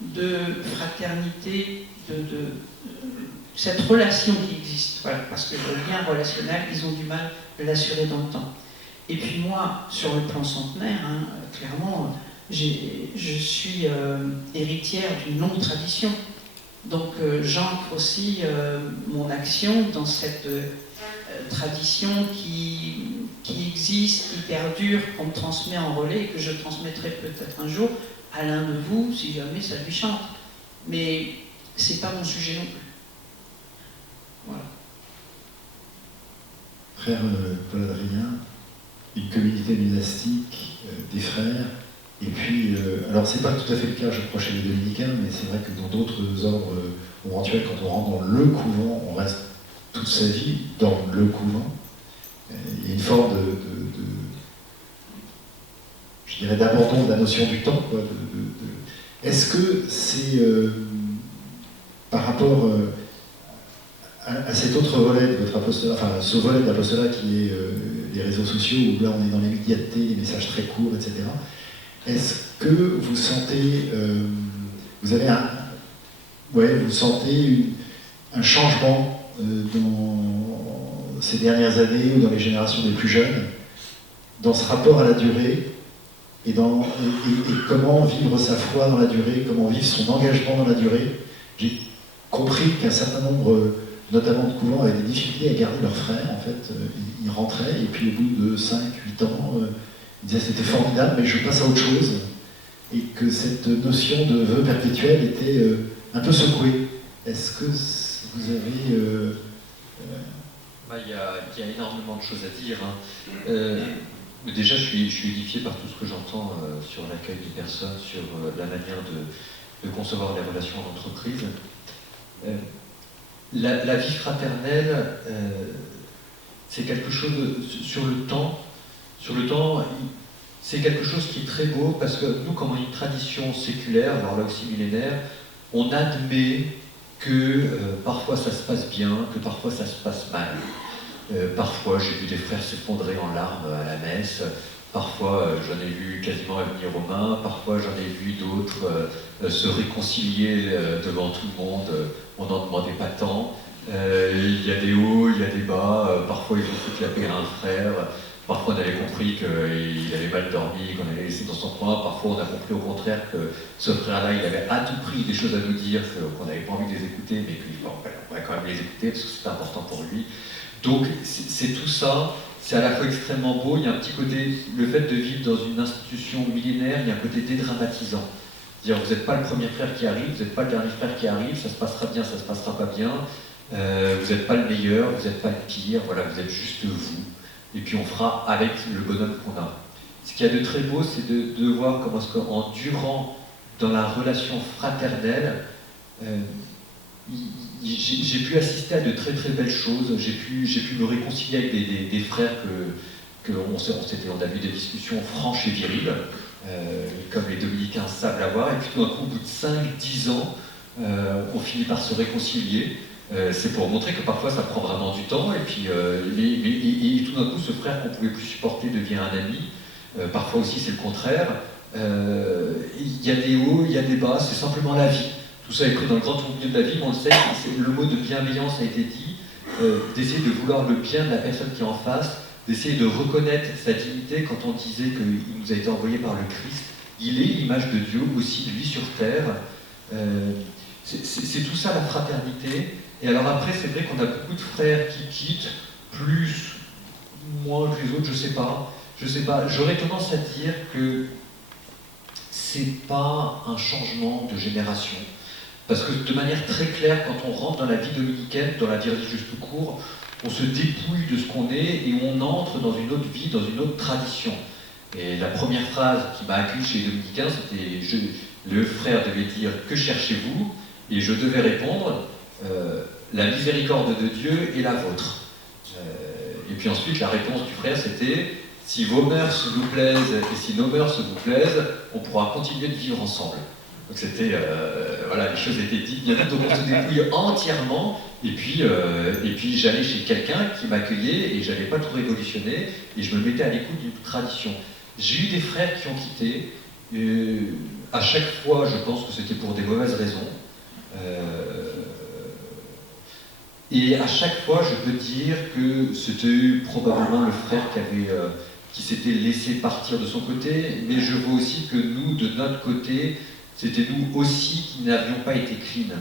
de fraternité, cette relation qui existe. Voilà, parce que le lien relationnel, ils ont du mal à l'assurer dans le temps. Et puis moi, sur le plan centenaire, clairement, je suis héritière d'une longue tradition. Donc j'ancre aussi mon action dans cette tradition qui existe, qui perdure, qu'on me transmet en relais et que je transmettrai peut-être un jour à l'un de vous, si jamais ça lui chante. Mais c'est pas mon sujet non plus. Voilà. Frère Paul Adrien, une communauté monastique, des frères, Et puis, alors c'est pas tout à fait le cas, je crois, chez les dominicains, mais c'est vrai que dans d'autres ordres conventuels, quand on rentre dans le couvent, on reste toute sa vie dans le couvent. Il y a une forme je dirais, d'abandon de la notion du temps, quoi. Est-ce que c'est par rapport à cet autre volet de votre apostolat, enfin ce volet de l'apostolat qui est les réseaux sociaux, où là on est dans l'immédiateté, les messages très courts, etc. Est-ce que vous sentez, vous sentez un changement dans ces dernières années ou dans les générations des plus jeunes, dans ce rapport à la durée et comment vivre sa foi dans la durée, comment vivre son engagement dans la durée? J'ai compris qu'un certain nombre, notamment de couvents, avaient des difficultés à garder leurs frères, en fait. Ils rentraient, et puis au bout de 5-8 ans, ils disaient c'était formidable, mais je passe à autre chose. Et que cette notion de vœu perpétuel était un peu secouée. Est-ce que vous avez... Il y a énormément de choses à dire. Déjà, je suis édifié par tout ce que j'entends sur l'accueil des personnes, sur la manière de concevoir les relations en entreprise. La vie fraternelle, c'est quelque chose sur le temps. Sur le temps, c'est quelque chose qui est très beau parce que nous, comme on a une tradition séculaire, alors là aussi millénaire, on admet que parfois ça se passe bien, que parfois ça se passe mal. Parfois j'ai vu des frères s'effondrer en larmes à la messe, parfois j'en ai vu quasiment venir aux mains, parfois j'en ai vu d'autres se réconcilier devant tout le monde, on n'en demandait pas tant. Il y a des hauts, il y a des bas, parfois ils ont foutu la paix à un frère, parfois on avait compris qu'il avait mal dormi, qu'on allait laisser dans son coin, parfois on a compris au contraire que ce frère-là il avait à tout prix des choses à nous dire, qu'on n'avait pas envie de les écouter, mais qu'on va quand même les écouter parce que c'est important pour lui. Donc c'est tout ça, c'est à la fois extrêmement beau, il y a un petit côté, le fait de vivre dans une institution millénaire, il y a un côté dédramatisant. C'est-à-dire vous n'êtes pas le premier frère qui arrive, vous n'êtes pas le dernier frère qui arrive, ça se passera bien, ça se passera pas bien, vous n'êtes pas le meilleur, vous n'êtes pas le pire, voilà, vous êtes juste vous. Et puis on fera avec le bonhomme qu'on a. Ce qu'il y a de très beau, c'est de voir comment est-ce qu'en durant dans la relation fraternelle, j'ai pu assister à de très très belles choses, j'ai pu me réconcilier avec des frères on a eu des discussions franches et viriles, comme les dominicains savent l'avoir, et puis tout d'un coup, au bout de 5-10 ans, on finit par se réconcilier. C'est pour montrer que parfois ça prend vraiment du temps, et puis et tout d'un coup, ce frère qu'on ne pouvait plus supporter devient un ami. Parfois aussi, c'est le contraire. Il y a des hauts, il y a des bas, c'est simplement la vie. Tout ça est pris dans le grand oublié de la vie, mais on le sait, le mot de bienveillance a été dit, d'essayer de vouloir le bien de la personne qui est en face, d'essayer de reconnaître sa dignité. Quand on disait qu'il nous a été envoyé par le Christ, il est l'image de Dieu aussi, lui sur terre. C'est tout ça la fraternité. Et alors après, c'est vrai qu'on a beaucoup de frères qui quittent, plus, moins que les autres, je sais pas. J'aurais tendance à dire que c'est pas un changement de génération. Parce que de manière très claire, quand on rentre dans la vie dominicaine, dans la vie religieuse tout court, on se dépouille de ce qu'on est et on entre dans une autre vie, dans une autre tradition. Et la première phrase qui m'a accueilli chez les dominicains, c'était le frère devait dire « Que cherchez-vous ?» et je devais répondre la miséricorde de Dieu est la vôtre. Et puis ensuite, la réponse du frère, c'était « Si vos mœurs vous plaisent et si nos mœurs vous plaisent, on pourra continuer de vivre ensemble. » Donc c'était, voilà, les choses étaient dites. Il y a donc on se dépouille entièrement. Et puis j'allais chez quelqu'un qui m'accueillait et je n'avais pas tout révolutionné et je me mettais à l'écoute d'une tradition. J'ai eu des frères qui ont quitté. À chaque fois, je pense que c'était pour des mauvaises raisons. Et à chaque fois, je peux dire que c'était probablement le frère qui s'était laissé partir de son côté, mais je vois aussi que nous, de notre côté, c'était nous aussi qui n'avions pas été clean.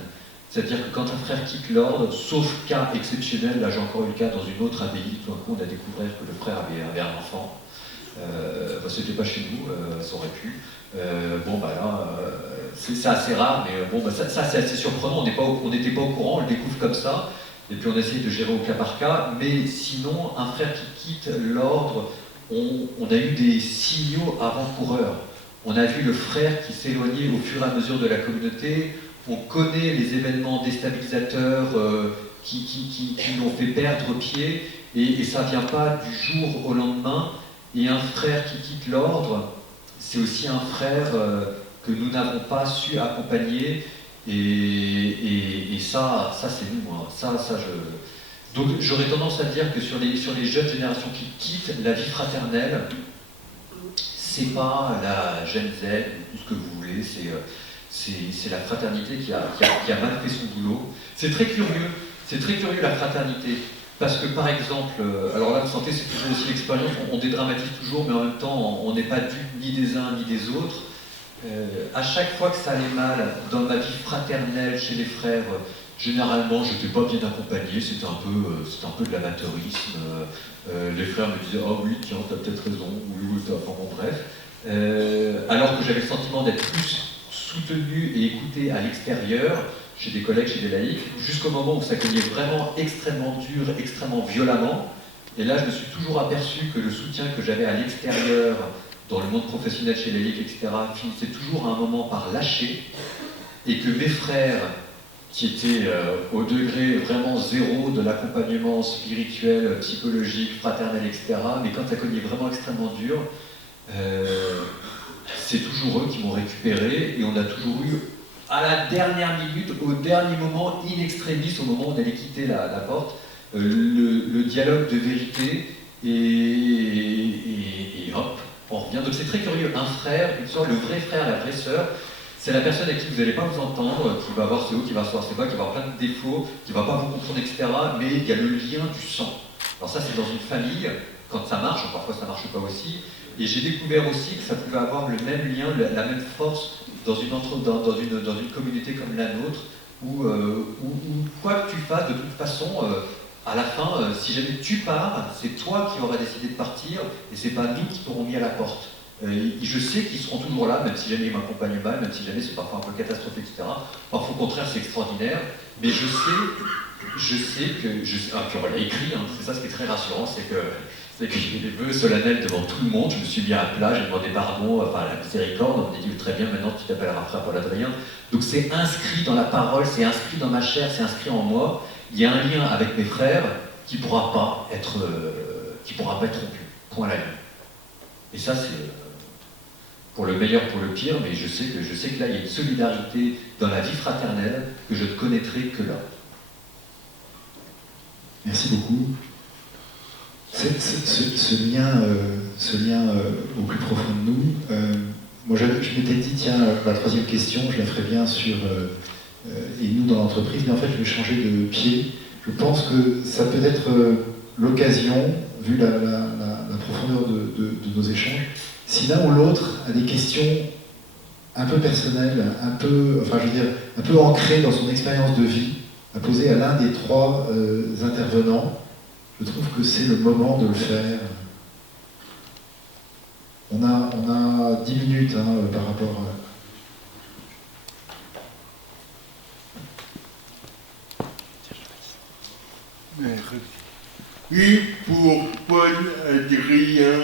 C'est-à-dire que quand un frère quitte l'ordre, sauf cas exceptionnel, là j'ai encore eu le cas dans une autre abbaye, tout d'un coup on a découvert que le frère avait un enfant. C'était pas chez nous, ça aurait pu. C'est assez rare, mais ça c'est assez surprenant, on n'était pas au courant, on le découvre comme ça. Et puis on essaye de gérer au cas par cas, mais sinon, un frère qui quitte l'ordre, on a eu des signaux avant-coureurs. On a vu le frère qui s'éloignait au fur et à mesure de la communauté. On connaît les événements déstabilisateurs qui l'ont fait perdre pied. Et ça ne vient pas du jour au lendemain. Et un frère qui quitte l'ordre, c'est aussi un frère que nous n'avons pas su accompagner. Et ça c'est nous. Hein. Donc j'aurais tendance à dire que sur les jeunes générations qui quittent la vie fraternelle, c'est pas la Gen Z ou tout ce que vous voulez, c'est la fraternité qui a mal fait son boulot. C'est très curieux la fraternité. Parce que par exemple, alors là, la santé c'est toujours aussi l'expérience, on dédramatise toujours, mais en même temps on n'est pas dupe ni des uns ni des autres. À chaque fois que ça allait mal dans ma vie fraternelle chez les frères, généralement je n'étais pas bien accompagné, c'était un peu de l'amateurisme. Les frères me disaient oh oui tiens t'as peut-être raison, oui enfin bon bref. Alors que j'avais le sentiment d'être plus soutenu et écouté à l'extérieur, chez des collègues, chez des laïcs, jusqu'au moment où ça cognait vraiment extrêmement dur, extrêmement violemment. Et là, je me suis toujours aperçu que le soutien que j'avais à l'extérieur, dans le monde professionnel, chez les laïcs, etc., finissait toujours à un moment par lâcher, et que mes frères, qui étaient au degré vraiment zéro de l'accompagnement spirituel, psychologique, fraternel, etc., mais quand ça cognait vraiment extrêmement dur, c'est toujours eux qui m'ont récupéré, et on a toujours eu à la dernière minute, au dernier moment, in extremis, au moment où on allait quitter la porte, le dialogue de vérité, et hop, on revient. Donc c'est très curieux, un frère, une sœur, le vrai frère, la vraie sœur, c'est la personne avec qui vous n'allez pas vous entendre, qui va avoir ses hauts, qui va avoir ses bas, qui va avoir plein de défauts, qui ne va pas vous comprendre, etc. Mais il y a le lien du sang. Alors ça c'est dans une famille, quand ça marche, parfois ça ne marche pas aussi, et j'ai découvert aussi que ça pouvait avoir le même lien, la même force, dans une communauté comme la nôtre, où quoi que tu fasses, de toute façon, à la fin, si jamais tu pars, c'est toi qui auras décidé de partir, et c'est pas nous qui t'aurons mis à la porte. Je sais qu'ils seront toujours là, même si jamais ils m'accompagnent mal, même si jamais c'est parfois un peu catastrophique, etc. Parfois au contraire c'est extraordinaire, mais je sais que, puis on l'a écrit, hein, c'est ça ce qui est très rassurant, c'est que j'ai des vœux solennels devant tout le monde, je me suis mis à plat, j'ai demandé pardon, enfin la miséricorde, on m'a dit très bien, maintenant tu t'appelleras frère Paul Adrien. Donc c'est inscrit dans la parole, c'est inscrit dans ma chair, c'est inscrit en moi. Il y a un lien avec mes frères qui ne pourra pas être rompu, point à la ligne. Et ça c'est pour le meilleur, pour le pire, mais je sais que là il y a une solidarité dans la vie fraternelle que je ne connaîtrai que là. Merci beaucoup. Ce lien au plus profond de nous, moi je m'étais dit, tiens, la troisième question, je la ferai bien sur et nous dans l'entreprise, mais en fait je vais changer de pied. Je pense que ça peut être l'occasion, vu la profondeur de nos échanges, si l'un ou l'autre a des questions un peu personnelles, un peu ancrées dans son expérience de vie, à poser à l'un des trois intervenants, je trouve que c'est le moment de le faire. On a 10 minutes par rapport à... Oui, pour Paul Adrien,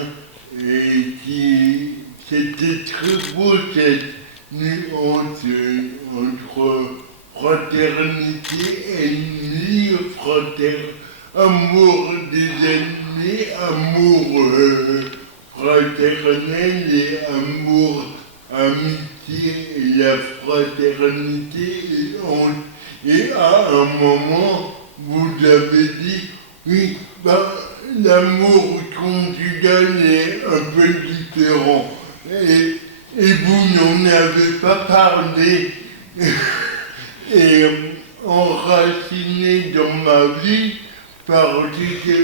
c'était très beau cette nuance entre fraternité et ennemi, amour des ennemis, amour fraternel et amour, amitié et la fraternité. Et à un moment, vous avez dit, oui, l'amour conjugal est un peu différent. Et vous n'en avez pas parlé. Et enraciné dans ma vie, parce que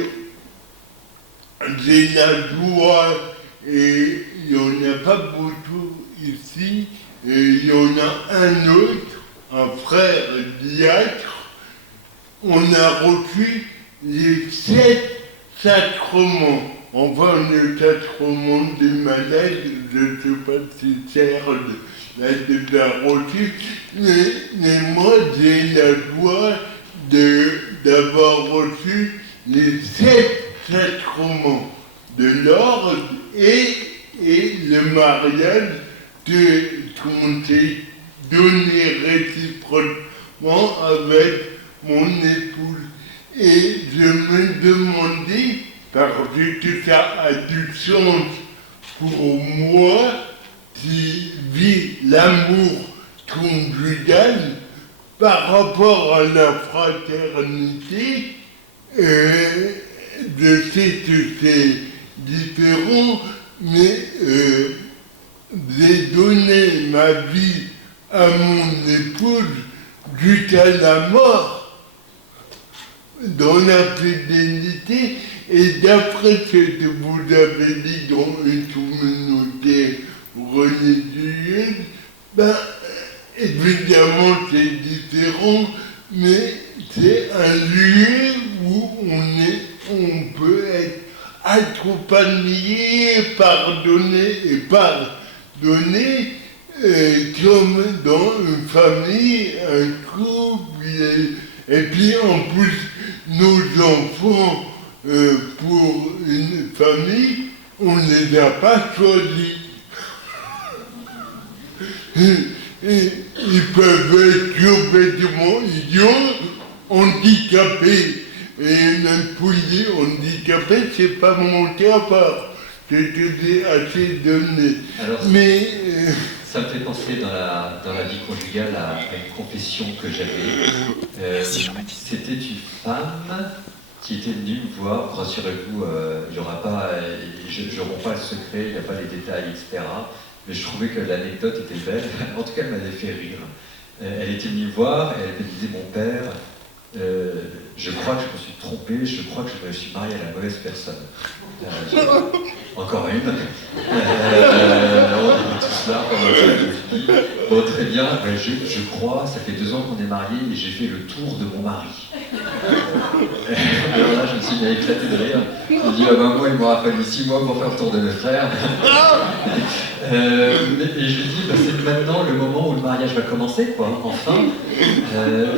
j'ai la joie, et il n'y en a pas beaucoup ici, et il y en a un autre, un frère diacre. On a reçu les 7 sacrements. Enfin, le sacrement des malades, je ne sais pas si Serge l'a déjà reçu, mais moi j'ai la joie d'avoir reçu les 7 sacrements de l'ordre et le mariage qu'on s'est donné réciproquement avec mon épouse. Et je me demandais, parce que ça a du sens pour moi, si vit l'amour conjugal par rapport à la fraternité, je sais que c'est différent, mais j'ai donné ma vie à mon épouse jusqu'à la mort, dans la fidélité, et d'après ce que vous avez dit dans une communauté religieuse, ben, évidemment c'est différent, mais c'est un lieu où on peut être accompagné, pardonné et pardonné, comme dans une famille, un couple, et puis en plus nos enfants, pour une famille, on ne les a pas choisis. Ils peuvent être complètement idiots, handicapés. Et même pouillé, handicapé, c'est pas mon cas part. C'est que j'ai assez donné. Alors, mais ça me fait penser dans la vie conjugale à une confession que j'avais. C'était une femme qui était venue me voir. Rassurez-vous, il n'y aura pas, je ne romps pas le secret, il n'y a pas les détails, etc. Mais je trouvais que l'anecdote était belle. En tout cas, elle m'avait fait rire. Elle était venue me voir et elle me disait, mon père, je crois que je me suis trompé, je crois que je me suis marié à la mauvaise personne. Encore une. On dit tout cela pendant que je me dis, bon, très bien, je crois, ça fait 2 ans qu'on est mariés et j'ai fait le tour de mon mari. Alors là, je me suis mis à éclater de rire. Je me dis, moi, il m'aura fallu 6 mois pour faire le tour de mes frères. Et je lui dis, c'est maintenant le moment où le mariage va commencer, quoi, enfin.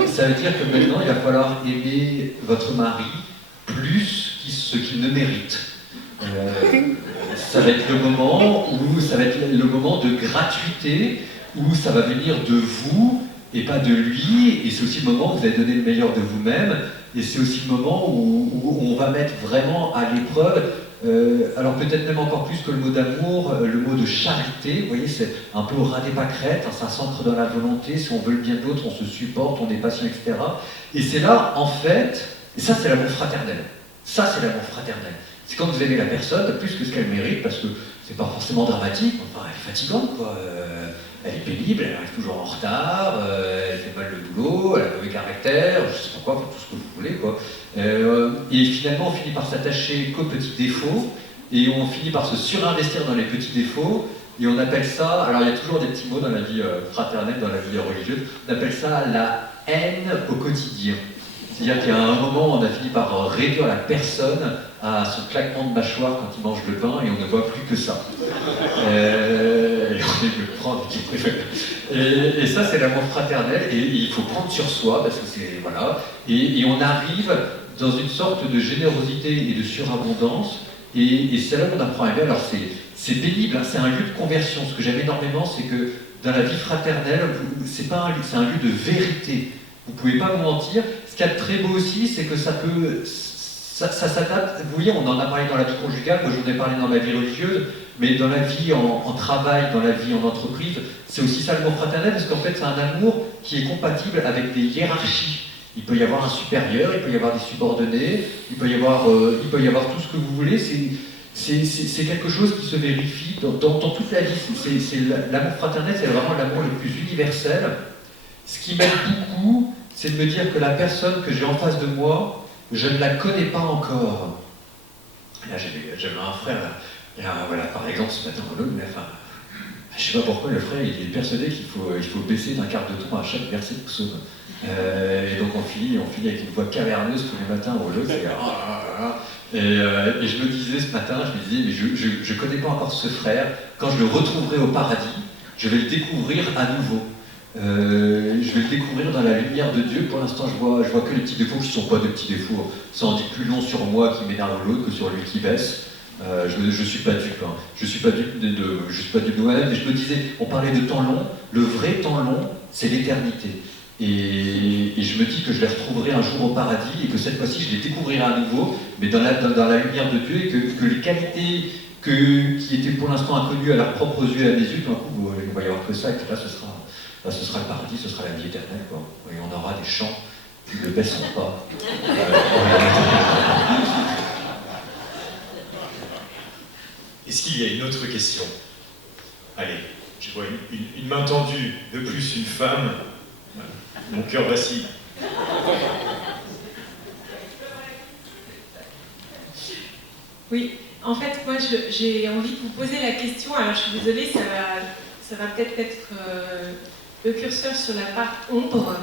Ça veut dire que maintenant, il va falloir aimer votre mari plus ce qu'il ne mérite. Ça va être le moment où ça va être le moment de gratuité, où ça va venir de vous et pas de lui, et c'est aussi le moment où vous allez donner le meilleur de vous-même, et c'est aussi le moment où on va mettre vraiment à l'épreuve, alors peut-être même encore plus que le mot d'amour, le mot de charité, vous voyez, c'est un peu au ras des pâquerettes, hein, ça s'ancre dans la volonté, si on veut le bien de l'autre, on se supporte, on est patient, etc. Et c'est là, en fait, et ça c'est l'amour fraternel, ça c'est l'amour fraternel. C'est quand vous aimez la personne plus que ce qu'elle mérite, parce que c'est pas forcément dramatique, enfin elle est fatigante, quoi. Elle est pénible, elle arrive toujours en retard, elle fait mal le boulot, elle a mauvais caractère, je sais pas quoi, tout ce que vous voulez, quoi. Et finalement, on finit par s'attacher qu'aux petits défauts, et on finit par se surinvestir dans les petits défauts, et on appelle ça, alors il y a toujours des petits mots dans la vie fraternelle, dans la vie religieuse, on appelle ça la haine au quotidien. C'est-à-dire qu'il y a un moment où on a fini par réduire la personne à son claquement de mâchoire quand il mange le pain et on ne voit plus que ça. Et on est le prendre. Et ça, c'est l'amour fraternel et il faut prendre sur soi parce que c'est. Voilà. Et on arrive dans une sorte de générosité et de surabondance et c'est là qu'on apprend à aimer. Alors c'est pénible, hein, c'est un lieu de conversion. Ce que j'aime énormément, c'est que dans la vie fraternelle, c'est pas un lieu, c'est un lieu de vérité. Vous ne pouvez pas vous mentir. Ce qu'il y a de très beau aussi, c'est que ça s'adapte. Vous voyez, on en a parlé dans la vie conjugale, moi j'en ai parlé dans ma vie religieuse, mais dans la vie en travail, dans la vie en entreprise, c'est aussi ça l'amour fraternel, parce qu'en fait c'est un amour qui est compatible avec des hiérarchies. Il peut y avoir un supérieur, il peut y avoir des subordonnés, il peut y avoir tout ce que vous voulez. C'est quelque chose qui se vérifie dans toute la vie. L'amour fraternel, c'est vraiment l'amour le plus universel. Ce qui m'aide beaucoup, c'est de me dire que la personne que j'ai en face de moi, je ne la connais pas encore. Là, j'avais un frère, là, voilà, par exemple, ce matin, je ne sais pas pourquoi le frère, il est persuadé qu'il faut baisser d'un quart de ton à chaque verset de psaume. Et donc on finit avec une voix caverneuse tous les matins au lot, et je me disais ce matin, je me disais, mais je ne connais pas encore ce frère, quand je le retrouverai au paradis, je vais le découvrir à nouveau. Je vais le découvrir dans la lumière de Dieu. Pour l'instant, je vois que les petits défauts qui ne sont pas des petits défauts. Ça en dit plus long sur moi qui m'énerve l'autre que sur lui qui baisse. Je suis pas dupe, hein. Je suis pas dupe de moi-même, mais je me disais, on parlait de temps long, le vrai temps long, c'est l'éternité. Et je me dis que je les retrouverai un jour au paradis et que cette fois-ci je les découvrirai à nouveau, mais dans la lumière de Dieu, et que les qualités qui étaient pour l'instant inconnues à leurs propres yeux et à mes yeux, tout d'un coup, il va y avoir que ça, et que là ce sera le paradis, ce sera la vie éternelle, quoi. Et on aura des chants qui ne baisseront pas. Est-ce qu'il y a une autre question? Allez, je vois une main tendue, de plus une femme. Mon cœur vacille. Oui, en fait, moi j'ai envie de vous poser la question. Alors je suis désolée, ça va peut-être être le curseur sur la part ombre.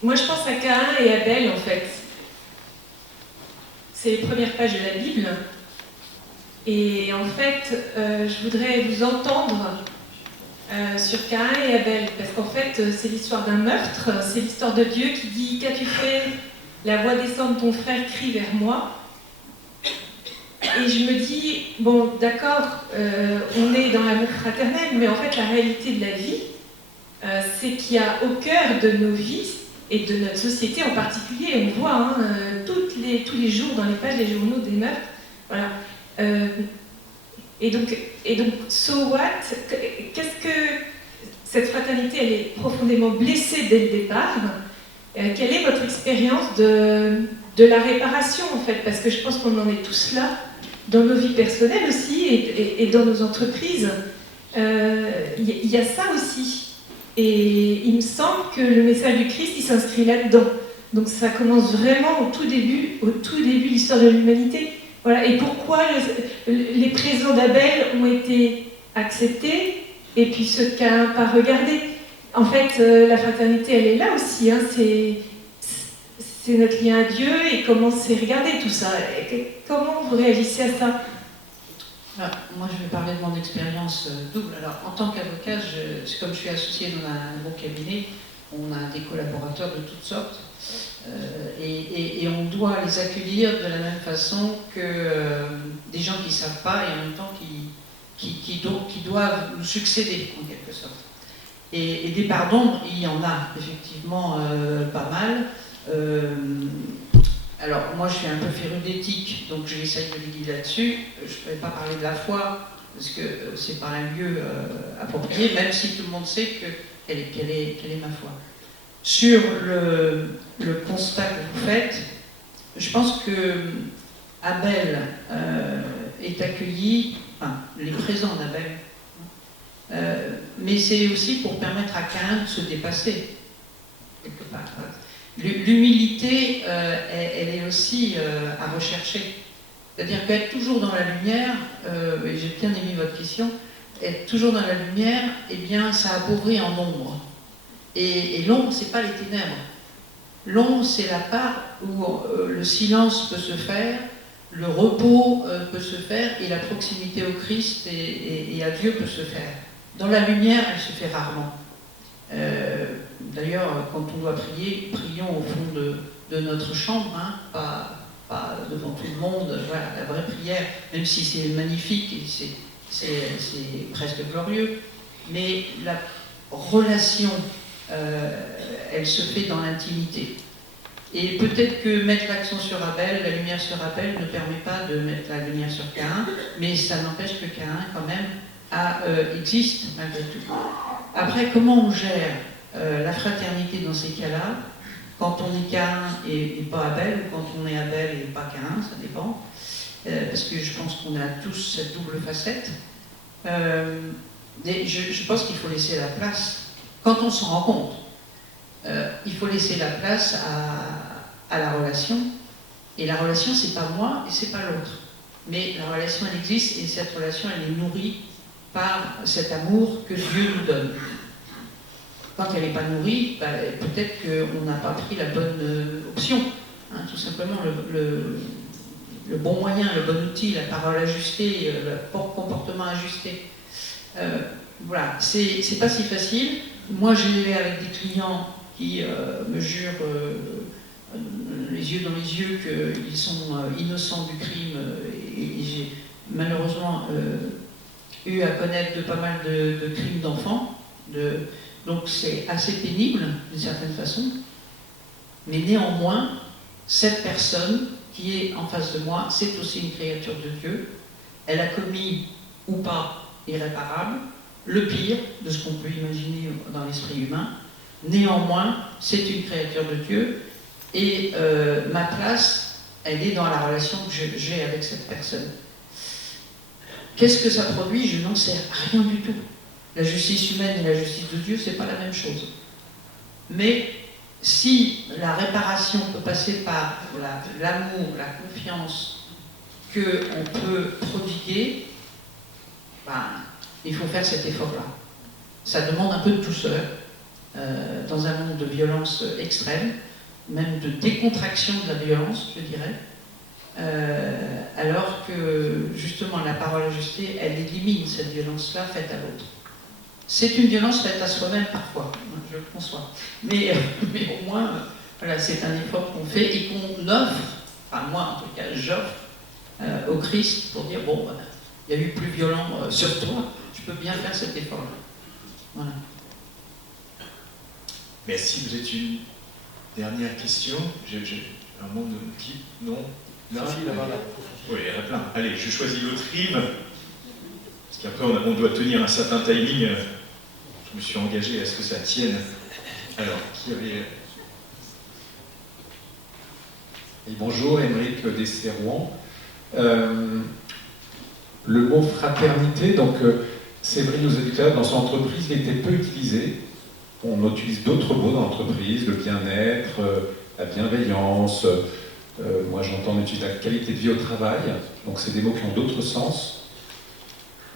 Moi je pense à Caïn et Abel en fait. C'est les premières pages de la Bible. Et en fait, je voudrais vous entendre sur Caïn et Abel, parce qu'en fait, c'est l'histoire d'un meurtre, c'est l'histoire de Dieu qui dit « Qu'as-tu fait? La voix descend de ton frère crie vers moi. » Et je me dis, bon, d'accord, on est dans l'amour fraternel, mais en fait, la réalité de la vie, c'est qu'il y a au cœur de nos vies, et de notre société en particulier, on voit hein, tous les jours dans les pages des journaux des meurtres, voilà. Et donc, so what? Qu'est-ce que cette fraternité, elle est profondément blessée dès le départ. Quelle est votre expérience de la réparation en fait? Parce que je pense qu'on en est tous là, dans nos vies personnelles aussi et dans nos entreprises. Il y a ça aussi. Et il me semble que le message du Christ, il s'inscrit là-dedans. Donc ça commence vraiment au tout début de l'histoire de l'humanité. Voilà. Et pourquoi les présents d'Abel ont été acceptés et puis ceux de Caïn pas regardés? En fait, la fraternité, elle est là aussi. Hein. C'est notre lien à Dieu et comment c'est regardé tout ça. Et comment vous réagissez à ça? Alors, moi, je vais parler de mon expérience double. Alors, en tant qu'avocat, comme je suis associée dans un bon cabinet, on a des collaborateurs de toutes sortes et on doit les accueillir de la même façon que des gens qui ne savent pas et en même temps qui doivent nous succéder, en quelque sorte. Et des pardons, il y en a effectivement pas mal. Alors, moi, je suis un peu férue d'éthique, donc j'essaye de les guider là-dessus. Je ne vais pas parler de la foi, parce que c'est pas un lieu approprié, même si tout le monde sait quelle est ma foi. Sur le constat que vous faites, je pense que Abel est accueilli, enfin, les présents d'Abel, mais c'est aussi pour permettre à Caïn de se dépasser, quelque part. L'humilité, elle est aussi à rechercher. C'est-à-dire qu'être toujours dans la lumière, et j'ai bien aimé votre question, être toujours dans la lumière, eh bien, ça appauvrit en ombre. Et l'ombre, c'est pas les ténèbres. L'ombre, c'est la part où le silence peut se faire, le repos peut se faire, et la proximité au Christ et à Dieu peut se faire. Dans la lumière, elle se fait rarement. D'ailleurs, quand on doit prier, prions au fond de notre chambre, hein, pas devant tout le monde. Voilà, la vraie prière, même si c'est magnifique et c'est presque glorieux, mais la relation, elle se fait dans l'intimité. Et peut-être que mettre l'accent sur Abel, la lumière sur Abel, ne permet pas de mettre la lumière sur Caïn, mais ça n'empêche que Caïn, quand même, existe malgré tout. Après, comment on gère la fraternité dans ces cas-là, quand on est Caïn et pas Abel, ou quand on est Abel et pas Caïn, ça dépend, parce que je pense qu'on a tous cette double facette. Je pense qu'il faut laisser la place, quand on s'en rend compte, il faut laisser la place à la relation, et la relation, c'est pas moi et c'est pas l'autre. Mais la relation, elle existe, et cette relation, elle est nourrie par cet amour que Dieu nous donne. Quand elle n'est pas nourrie, bah, peut-être qu'on n'a pas pris la bonne option. Hein, tout simplement, le bon moyen, le bon outil, la parole ajustée, le comportement ajusté. Voilà, c'est pas si facile. Moi, j'ai avec des clients qui me jurent les yeux dans les yeux qu'ils sont innocents du crime, et j'ai malheureusement eu à connaître de pas mal de crimes d'enfants, donc c'est assez pénible d'une certaine façon, mais néanmoins, cette personne qui est en face de moi, c'est aussi une créature de Dieu. Elle a commis ou pas irréparable, le pire de ce qu'on peut imaginer dans l'esprit humain. Néanmoins, c'est une créature de Dieu et ma place, elle est dans la relation que j'ai avec cette personne. Qu'est-ce que ça produit? Je n'en sais rien du tout. La justice humaine et la justice de Dieu, c'est pas la même chose. Mais si la réparation peut passer par l'amour, la confiance qu'on peut prodiguer, ben, il faut faire cet effort-là. Ça demande un peu de douceur, dans un monde de violence extrême, même de décontraction de la violence, je dirais, alors que justement la parole ajustée, elle élimine cette violence-là faite à l'autre. C'est une violence faite à soi-même parfois, je le conçois. Mais au moins, voilà, c'est un effort qu'on fait et qu'on offre, enfin moi en tout cas, j'offre au Christ pour dire, bon, il y a eu plus violent sur toi, je peux bien faire cet effort-là. Voilà. Merci. Vous êtes une dernière question? Un monde qui... Non? Là, oui, il y en a plein. Allez, je choisis l'autre rive. Parce qu'après, on doit tenir un certain timing. Je me suis engagé à ce que ça tienne. Alors, qui avait... Et bonjour, Émeric Desserrois. Le mot fraternité, donc Séverine nous a dit tout à l'heure, dans son entreprise, il était peu utilisé. On utilise d'autres mots dans l'entreprise, le bien-être, la bienveillance. Moi, j'entends utiliser la qualité de vie au travail. Donc, c'est des mots qui ont d'autres sens.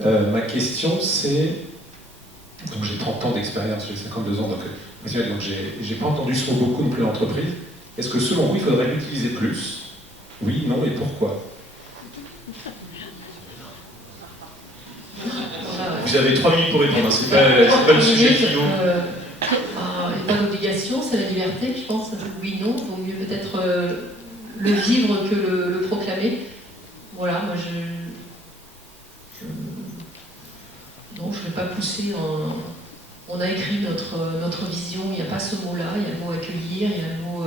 Ma question, c'est... Donc, j'ai 30 ans d'expérience, j'ai 52 ans, donc j'ai pas entendu ce mot beaucoup non plus en entreprise. Est-ce que, selon vous, il faudrait l'utiliser plus? Oui, non, et pourquoi? Vous avez 3 minutes pour répondre, c'est pas le sujet qui vaut. Il n'y a pas d'obligation, c'est la liberté, je pense. Oui, non, il vaut mieux peut-être le vivre que le proclamer. Voilà, moi non, je ne vais pas pousser on a écrit notre vision, il n'y a pas ce mot-là, il y a le mot accueillir, il y a le mot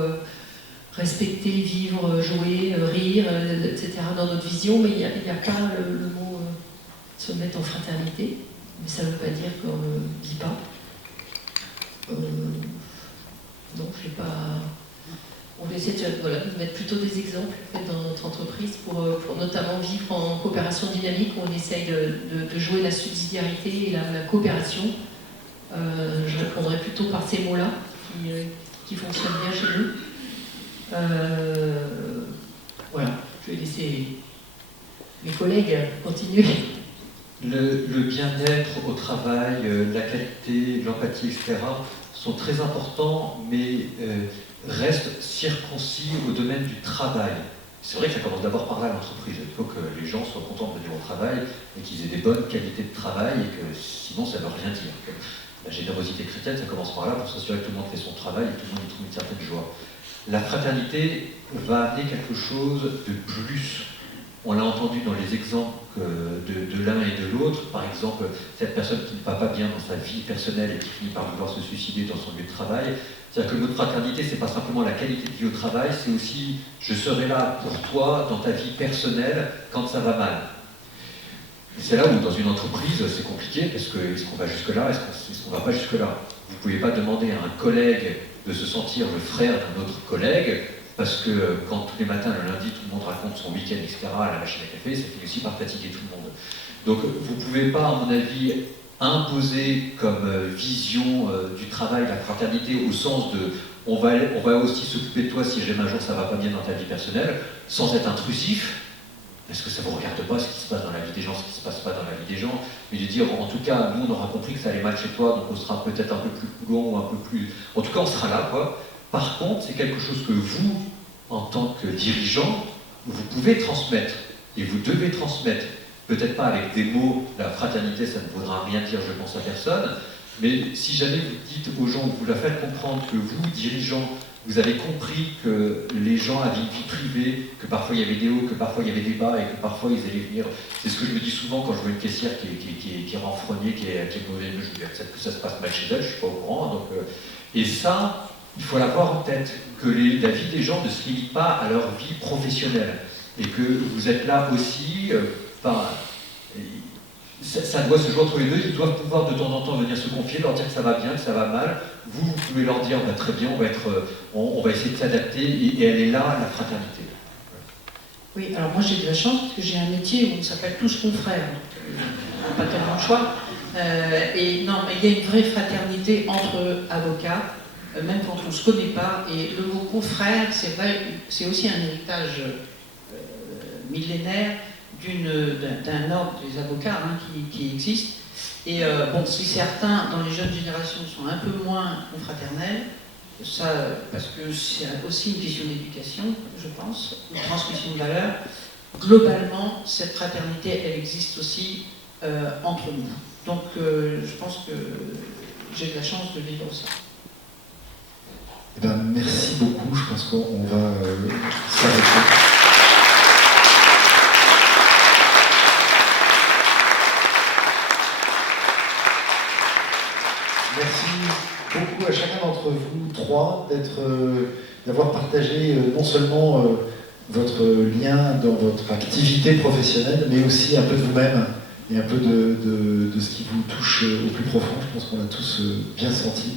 respecter, vivre, jouer, rire, etc. dans notre vision, mais il n'y a pas le mot se mettre en fraternité, mais ça ne veut pas dire qu'on ne vit pas. Non, je sais pas. On essaie de mettre plutôt des exemples en fait, dans notre entreprise pour notamment vivre en coopération dynamique. On essaye de jouer la subsidiarité et la coopération. Je répondrai plutôt par ces mots-là qui fonctionnent bien chez nous. Voilà, je vais laisser mes collègues continuer. Le bien-être au travail, la qualité, l'empathie, etc. sont très importants, mais restent circoncis au domaine du travail. C'est vrai que ça commence d'abord par là l'entreprise. Il faut que les gens soient contents de venir au travail et qu'ils aient des bonnes qualités de travail et que sinon ça ne veut rien dire. La générosité chrétienne, ça commence par là pour s'assurer que tout le monde fait son travail et que tout le monde y trouve une certaine joie. La fraternité va amener quelque chose de plus. On l'a entendu dans les exemples de l'un et de l'autre. Par exemple, cette personne qui ne va pas bien dans sa vie personnelle et qui finit par vouloir se suicider dans son lieu de travail. C'est-à-dire que notre fraternité, c'est pas simplement la qualité de vie au travail, c'est aussi je serai là pour toi dans ta vie personnelle quand ça va mal. Et c'est là où dans une entreprise c'est compliqué parce que est-ce qu'on va jusque-là, est-ce qu'on va pas jusque-là? Vous ne pouvez pas demander à un collègue de se sentir le frère d'un autre collègue parce que quand tous les matins, le lundi, tout le monde raconte son week-end, etc., à la machine à café, ça finit aussi par fatiguer tout le monde. Donc vous ne pouvez pas, à mon avis, imposer comme vision du travail la fraternité au sens de on va aussi s'occuper de toi si jamais un jour ça ne va pas bien dans ta vie personnelle, sans être intrusif, parce que ça ne vous regarde pas ce qui se passe dans la vie des gens, ce qui ne se passe pas dans la vie des gens, mais de dire en tout cas, nous on aura compris que ça allait mal chez toi, donc on sera peut-être un peu plus coulant ou un peu plus... En tout cas on sera là, quoi. Par contre, c'est quelque chose que vous, en tant que dirigeant, vous pouvez transmettre, et vous devez transmettre. Peut-être pas avec des mots, la fraternité, ça ne voudra rien dire, je pense, à personne, mais si jamais vous dites aux gens, vous la faites comprendre que vous, dirigeants, vous avez compris que les gens avaient une vie privée, que parfois il y avait des hauts, que parfois il y avait des bas, et que parfois ils allaient venir. C'est ce que je me dis souvent quand je vois une caissière qui est renfrognée, qui est mauvaise, je me dis peut-être que ça se passe mal chez elle, je ne suis pas au courant. Donc, et ça, il faut l'avoir en tête, que la vie des gens ne se limite pas à leur vie professionnelle, et que vous êtes là aussi, ça doit se jouer entre les deux, ils doivent pouvoir de temps en temps venir se confier, leur dire que ça va bien, que ça va mal. Vous pouvez leur dire, très bien, on va essayer de s'adapter, et elle est là, la fraternité. Oui, alors moi j'ai de la chance parce que j'ai un métier où on s'appelle tous confrères, on n'a pas tellement le choix. Et non, mais il y a une vraie fraternité entre avocats, même quand on ne se connaît pas. Et le mot confrère, c'est vrai, c'est aussi un héritage millénaire d'un ordre des avocats qui existe. Et bon, si certains dans les jeunes générations sont un peu moins confraternels, ça, parce que c'est aussi une question d'éducation, je pense, une transmission de valeurs. Globalement, cette fraternité, elle existe aussi entre nous. Donc, je pense que j'ai de la chance de vivre ça. Eh ben, merci beaucoup. Je pense qu'on va s'arrêter. Merci beaucoup à chacun d'entre vous trois d'avoir partagé non seulement votre lien dans votre activité professionnelle, mais aussi un peu de vous-même et un peu de ce qui vous touche au plus profond. Je pense qu'on l'a tous bien senti.